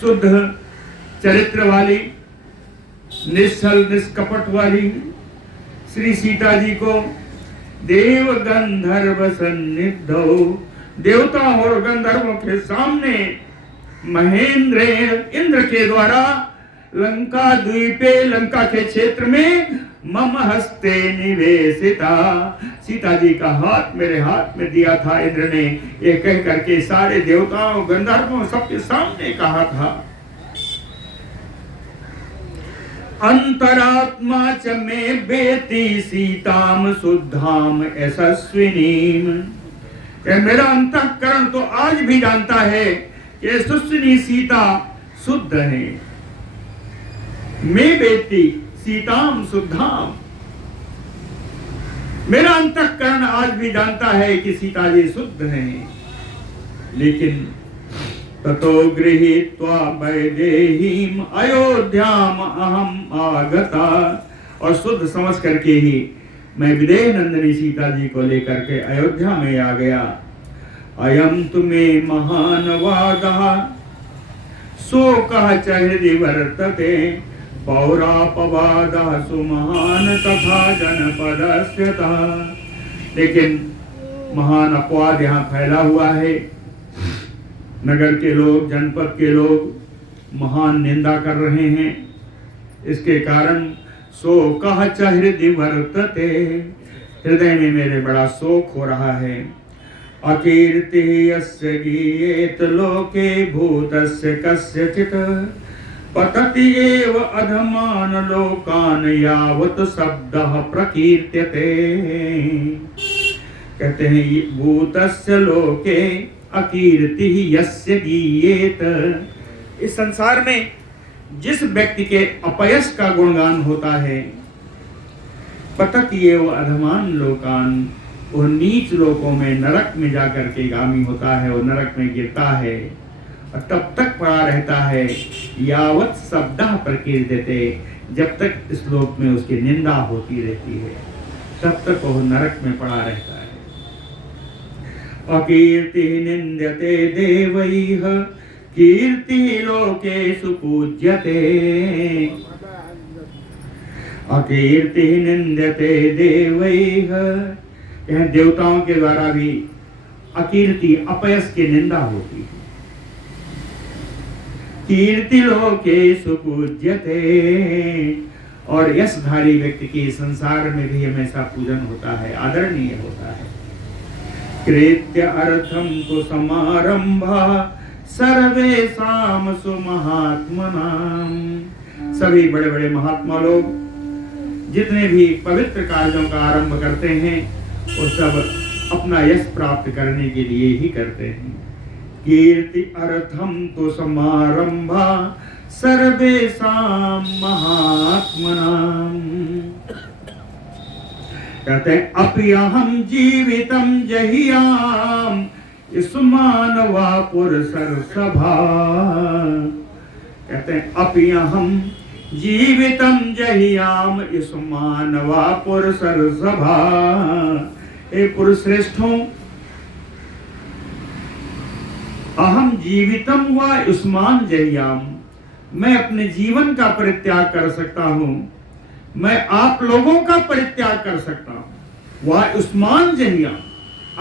शुद्ध चरित्र वाली, निश्चल निष्कपट वाली श्री सीता जी को देव गंधर्व सन्निधौ, देवताओं और गंधर्वों के सामने महेंद्र इंद्र के द्वारा लंका द्वीपे, लंका के क्षेत्र में मम हस्ते निवेशिता, सीता जी का हाथ मेरे हाथ में दिया था इंद्र ने, ये कह करके सारे देवताओं गंधर्वों सबके सामने कहा था। अंतरात्मा च में बेती सीताम शुद्धाम यशस्विनीम, मेरा अंतःकरण तो आज भी जानता है कि सुस्विनी सीता शुद्ध है। मैं बेटी सीताम शुद्धाम, मेरा अंतःकरण आज भी जानता है कि सीता जी शुद्ध हैं। लेकिन ततो गृहीत्वा वैदेहीम अयोध्याम अहम आगता, और शुद्ध समझ करके ही मैं विदेह नंदिनी सीता जी को लेकर के अयोध्या में आ गया। अयम तुम्हें महान वादः शोकः च हृदि वर्तते पौरापवादः सुमहान तथा जनपदस्यतः। लेकिन महान अपवाद यहाँ फैला हुआ है, नगर के लोग, जनपद के लोग महान निंदा कर रहे हैं। इसके कारण शोकः च हृदि वर्तते, हृदय में मेरे बड़ा शोक हो रहा है। अकीर्ति यस्य गीयेत लोके भूतस्य कस्यचित् पतति एव अधमान लोकान यावत शब्दः प्रकीर्त्यते। कहते हैं भूतस्य लोके अकीर्ति यस्य गीयेत, इस संसार में जिस व्यक्ति के अपयश का गुणगान होता है, पतति एव अधमान लोकान, वो नीच लोकों में नरक में जाकर के गामी होता है, वो नरक में गिरता है और तब तक पड़ा रहता है। यावत शब्दः प्रकीर्त्यते, जब तक इस लोक में उसकी निंदा होती रहती है तब तक वो नरक में पड़ा रहता है। अकीर्ति निंद्यते देवैः कीर्ति लोकेषु पूज्यते। अकीर्ति निंद्यते देवैः, यह देवताओं के द्वारा भी अकीर्ति अपयश की निंदा होती है। कीर्ति लोकेषु पूज्यते, और यशधारी व्यक्ति की संसार में भी हमेशा पूजन होता है, आदरणीय होता है। कृत्य अर्थम तो समारंभा सर्वेषां सुमहात्मनां, सभी बड़े बड़े महात्मा लोग जितने भी पवित्र कार्यों का आरंभ करते हैं वो सब अपना यश प्राप्त करने के लिए ही करते हैं। कीर्ति अर्थम तो समारंभा सर्वेषां महात्मनां। कहते हैं अप्यहं जीवितं जहियाम इसमानवा पुरुषर्षभा। कहते हैं अप्यहं जीवितं जहियाम इसमानवा पुरुषर्षभा। हे पुरुष श्रेष्ठों, अहम जीवितम व उस्मान जहियाम, मैं अपने जीवन का परित्याग कर सकता हूं, मैं आप लोगों का परित्याग कर सकता हूं। वह उस्मान जहियाम,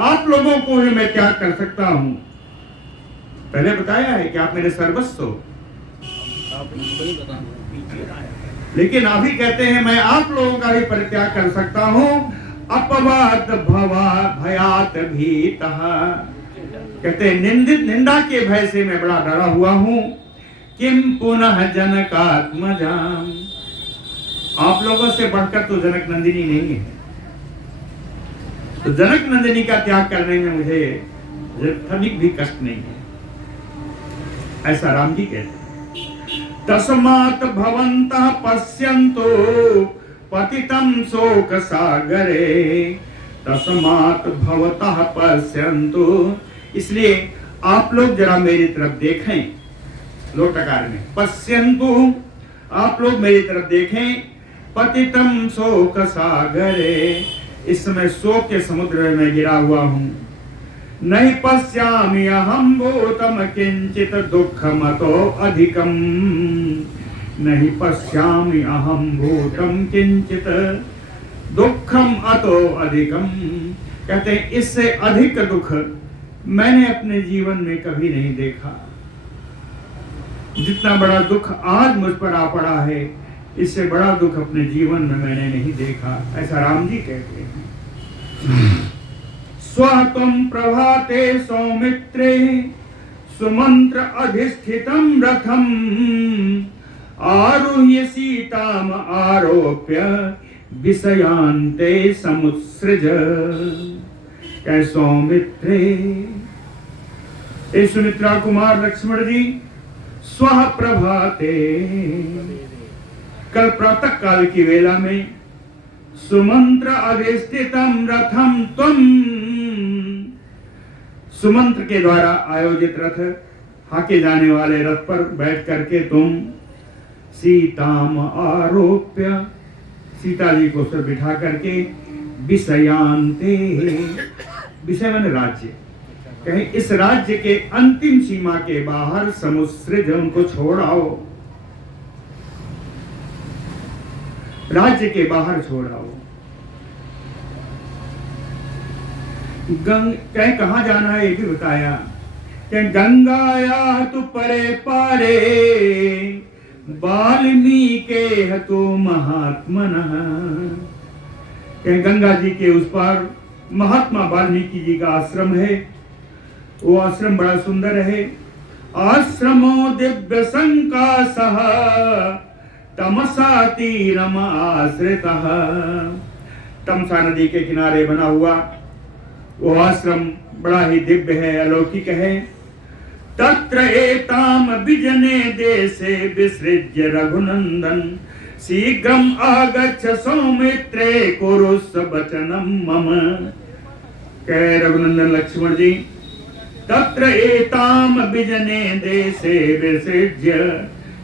आप लोगों को भी मैं त्याग कर सकता हूं। पहले बताया है कि आप मेरे सर्वस्व हो, लेकिन अभी कहते हैं मैं आप लोगों का भी परित्याग कर सकता हूं। अपवाद भवा भयात भीतः, कहते हैं निंदा के भय से मैं बड़ा डरा हुआ हूं। किम पुनः जनकात्मजाम, आप लोगों से बढ़कर तो जनक नंदिनी नहीं है, तो जनक नंदिनी का त्याग करने में मुझे तनिक भी कष्ट नहीं है, ऐसा राम जी कहते हैं। तस्मात् भवन्तः पश्यन्तु पतितं शोक सागरे। तस्मात् भवतः पश्यन्तु, इसलिए आप लोग जरा मेरी तरफ देखें। लोटकार में पश्यन्तु, आप लोग मेरी तरफ देखें। पतितं शोक सागरे, इस समय शोक के समुद्र में मैं गिरा हुआ हूं। नहीं पश्यामि अहं भूतम किंचित दुःखमतो अधिकम। नहीं पश्यामि अहं भूतम किंचित दुःखम अतो अधिकम, कहते हैं इससे अधिक दुख मैंने अपने जीवन में कभी नहीं देखा। जितना बड़ा दुख आज मुझ पर आ पड़ा है, इससे बड़ा दुख अपने जीवन में मैंने नहीं देखा, ऐसा राम जी कहते हैं। स्वत्वं प्रभाते सौमित्रे सुमंत्र अधिष्ठितं रथम आरुह्य सीताम आरोप्य विषयांते समुत्सृज। क्या सौमित्रे, ए सुमित्रा कुमार लक्ष्मण जी, स्व प्रभाते, कल प्रातः काल की वेला में सुमंत्र अधिष्ठितम रथम त्वं, सुमंत्र के द्वारा आयोजित रथ, हाके जाने वाले रथ पर बैठ करके तुम सीताम आरोप्य, सीता जी को सर बिठा करके विषयांते, विषय माने राज्य, कहीं इस राज्य के अंतिम सीमा के बाहर समुत्सृज, उनको छोड़ आओ, राज्य के बाहर छोड़ आओ। कहाँ जाना है ये भी बताया कि गंगाया तु परे पारे वाल्मीके हतो महात्मनः। गंगा जी के उस पार महात्मा वाल्मीकि जी का आश्रम है। वो आश्रम बड़ा सुंदर है। आश्रमो दिव्य संकासः तमसा तीरम आश्रितः। तमसा नदी के किनारे बना हुआ वो आश्रम बड़ा ही दिव्य है, अलौकिक है। तत्र एताम विजने देशे विसृज्य रघुनंदन शीघ्रम आगच्छ सौमित्रे कुरुस वचनम मम। कह रघुनंदन लक्ष्मण जी, तत्र एताम विजने देशे विसृज्य,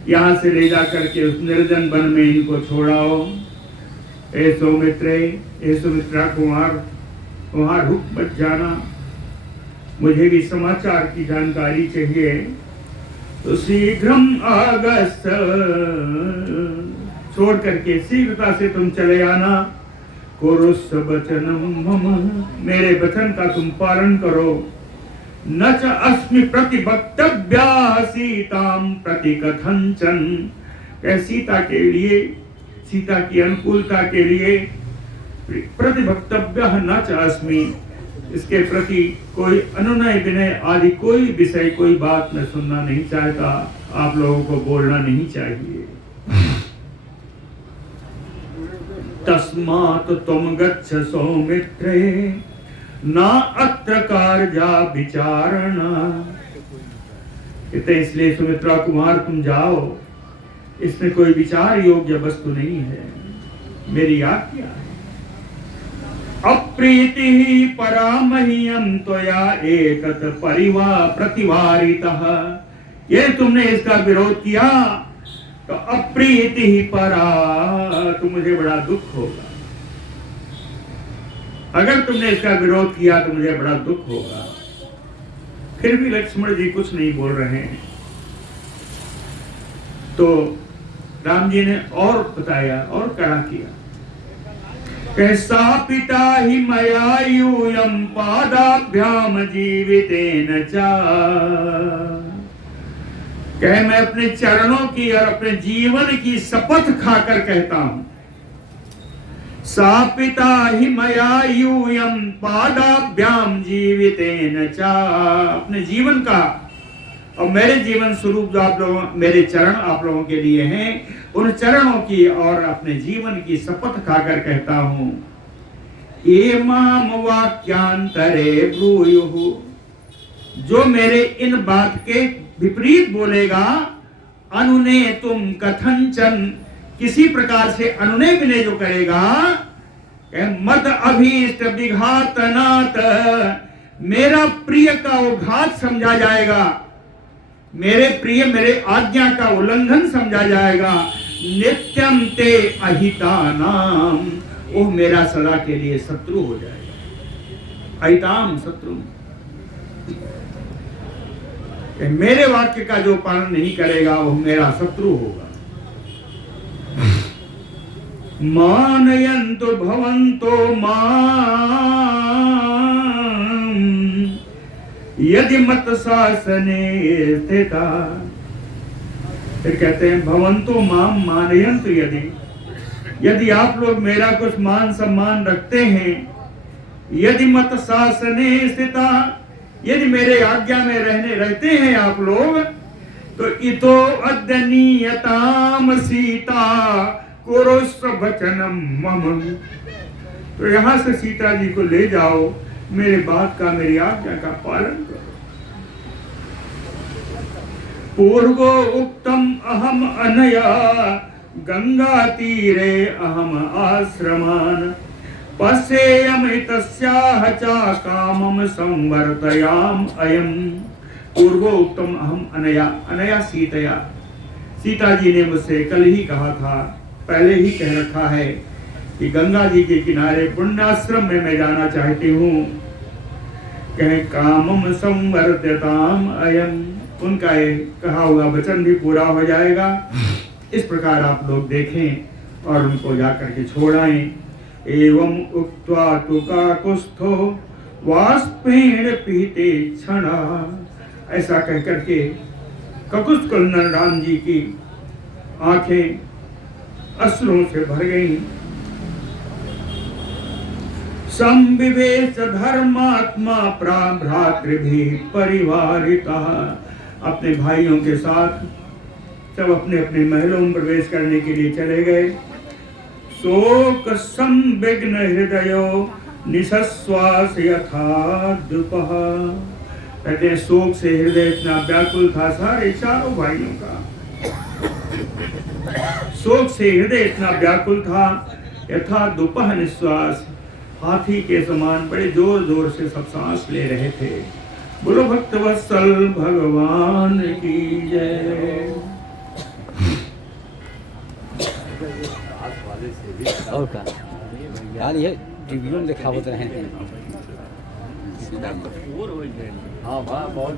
यहाँ से ले जाकर के उस निर्जन वन में इनको छोड़ाओ। ए सौमित्रे, ए सुमित्रा कुमार, वहां रुक मत जाना, मुझे भी समाचार की जानकारी चाहिए। तो शीघ्रम आगस्त, छोड़ करके शीघ्रता से तुम चले आना। कुरुस वचनम मम, मेरे वचन का तुम पालन करो। न च अस्मि प्रतिवक्तव्या सीताम प्रति कथंचन। सीता के लिए, सीता की अनुकूलता के लिए प्रतिवक्तव्य न च अस्मि, इसके प्रति कोई अनुनय विनय आदि कोई विषय, कोई बात मैं सुनना नहीं चाहता। आप लोगों को बोलना नहीं चाहिए। तस्मात् तुम गच्छ सौमित्रे ना अत्र कार्या विचारणा। कहते इसलिए सुमित्रा कुमार तुम जाओ, इसमें कोई विचार योग्य वस्तु नहीं है, मेरी आज्ञा है। अप्रीति ही परामह्यम त्वया एकत परिवार प्रतिवारितः। ये तुमने इसका विरोध किया तो अप्रीति ही परा, तो मुझे बड़ा दुख होगा। अगर तुमने इसका विरोध किया तो मुझे बड़ा दुख होगा। फिर भी लक्ष्मण जी कुछ नहीं बोल रहे हैं। तो राम जी ने और बताया और कड़ा किया। कैसा पिता ही मया यूयम पादाभ्याम जीवितेन चा। कह मैं अपने चरणों की और अपने जीवन की शपथ खाकर कहता हूं। सा पिता ही मया यूयम पादाभ्याम जीवितेन चा, अपने जीवन का और मेरे जीवन स्वरूप जो आप लोगों, मेरे चरण आप लोगों के लिए हैं, उन चरणों की और अपने जीवन की शपथ खाकर कहता हूं। एमाम वाक्यांतरे ब्रूयुः, जो मेरे इन बात के विपरीत बोलेगा, अनुने तुम कथंचन, किसी प्रकार से अनुनय विनय जो करेगा, मद अभीष्ट विघातनात्, मेरा प्रिय का वो घात समझा जाएगा, मेरे प्रिय मेरे आज्ञा का उल्लंघन समझा जाएगा। नित्यम ते अहिता नाम, वो मेरा सदा के लिए शत्रु हो जाएगा। अहिताम शत्रु, मेरे वाक्य का जो पालन नहीं करेगा वो मेरा शत्रु होगा। मानयन्तु भवन्तो मां यदि मत शासने स्थिता। फिर कहते हैं भवन्तो मां मानयन्तु यदि, यदि आप लोग मेरा कुछ मान सम्मान रखते हैं, यदि मत शासने स्थिता, यदि मेरे आज्ञा में रहते हैं आप लोग, तो इतो अद्यनीयताम सीता कुरुस वचनम मम। तो यहां से सीता जी को ले जाओ, मेरे बात का, मेरी आज्ञा का पालन करो। पूर्वो उक्तम अहम अनया गंगा तीरे अहम आश्रमान पश्येयमितस्याह च कामम संवर्तयाम अयम। पूर्वो उत्तम अहम अनया, अनया सीतया, सीता जी ने मुझसे कल ही कहा था, पहले ही कह रखा है कि गंगा जी के किनारे पुण्याश्रम में मैं जाना चाहती हूँ। कहे कामम संवर्तताम अयम, उनका ये कहा हुआ वचन भी पूरा हो जाएगा। इस प्रकार आप लोग देखें और उनको जाकर के छोड़ आए। एवं उक्त्वा तु काकुस्थो वाष्पेण पीते क्षणा, ऐसा कह करके ककुस्थ कुंदन राम जी की आंखें अश्रुओं से भर गईं। संविवेश धर्मात्मा भ्रातृभि परिवारिता। अपने भाइयों के साथ सब अपने अपने महलों में प्रवेश करने के लिए चले गए। शोक संविघ्न हृदयो निश्वास यथा दुपः। कहते हैं शोक से हृदय इतना व्याकुल था सारे चारों भाइयों का। शोक से हृदय इतना व्याकुल था यथा दुपह निश्वास, हाथी के समान बड़े जोर जोर से सब सांस ले रहे थे। बोलो भक्तवत्सल भगवान की जय। और का यार ये टीवी में दिखावत रहे हैं। सीधा कठोर हो जाए। हाँ वाह बहुत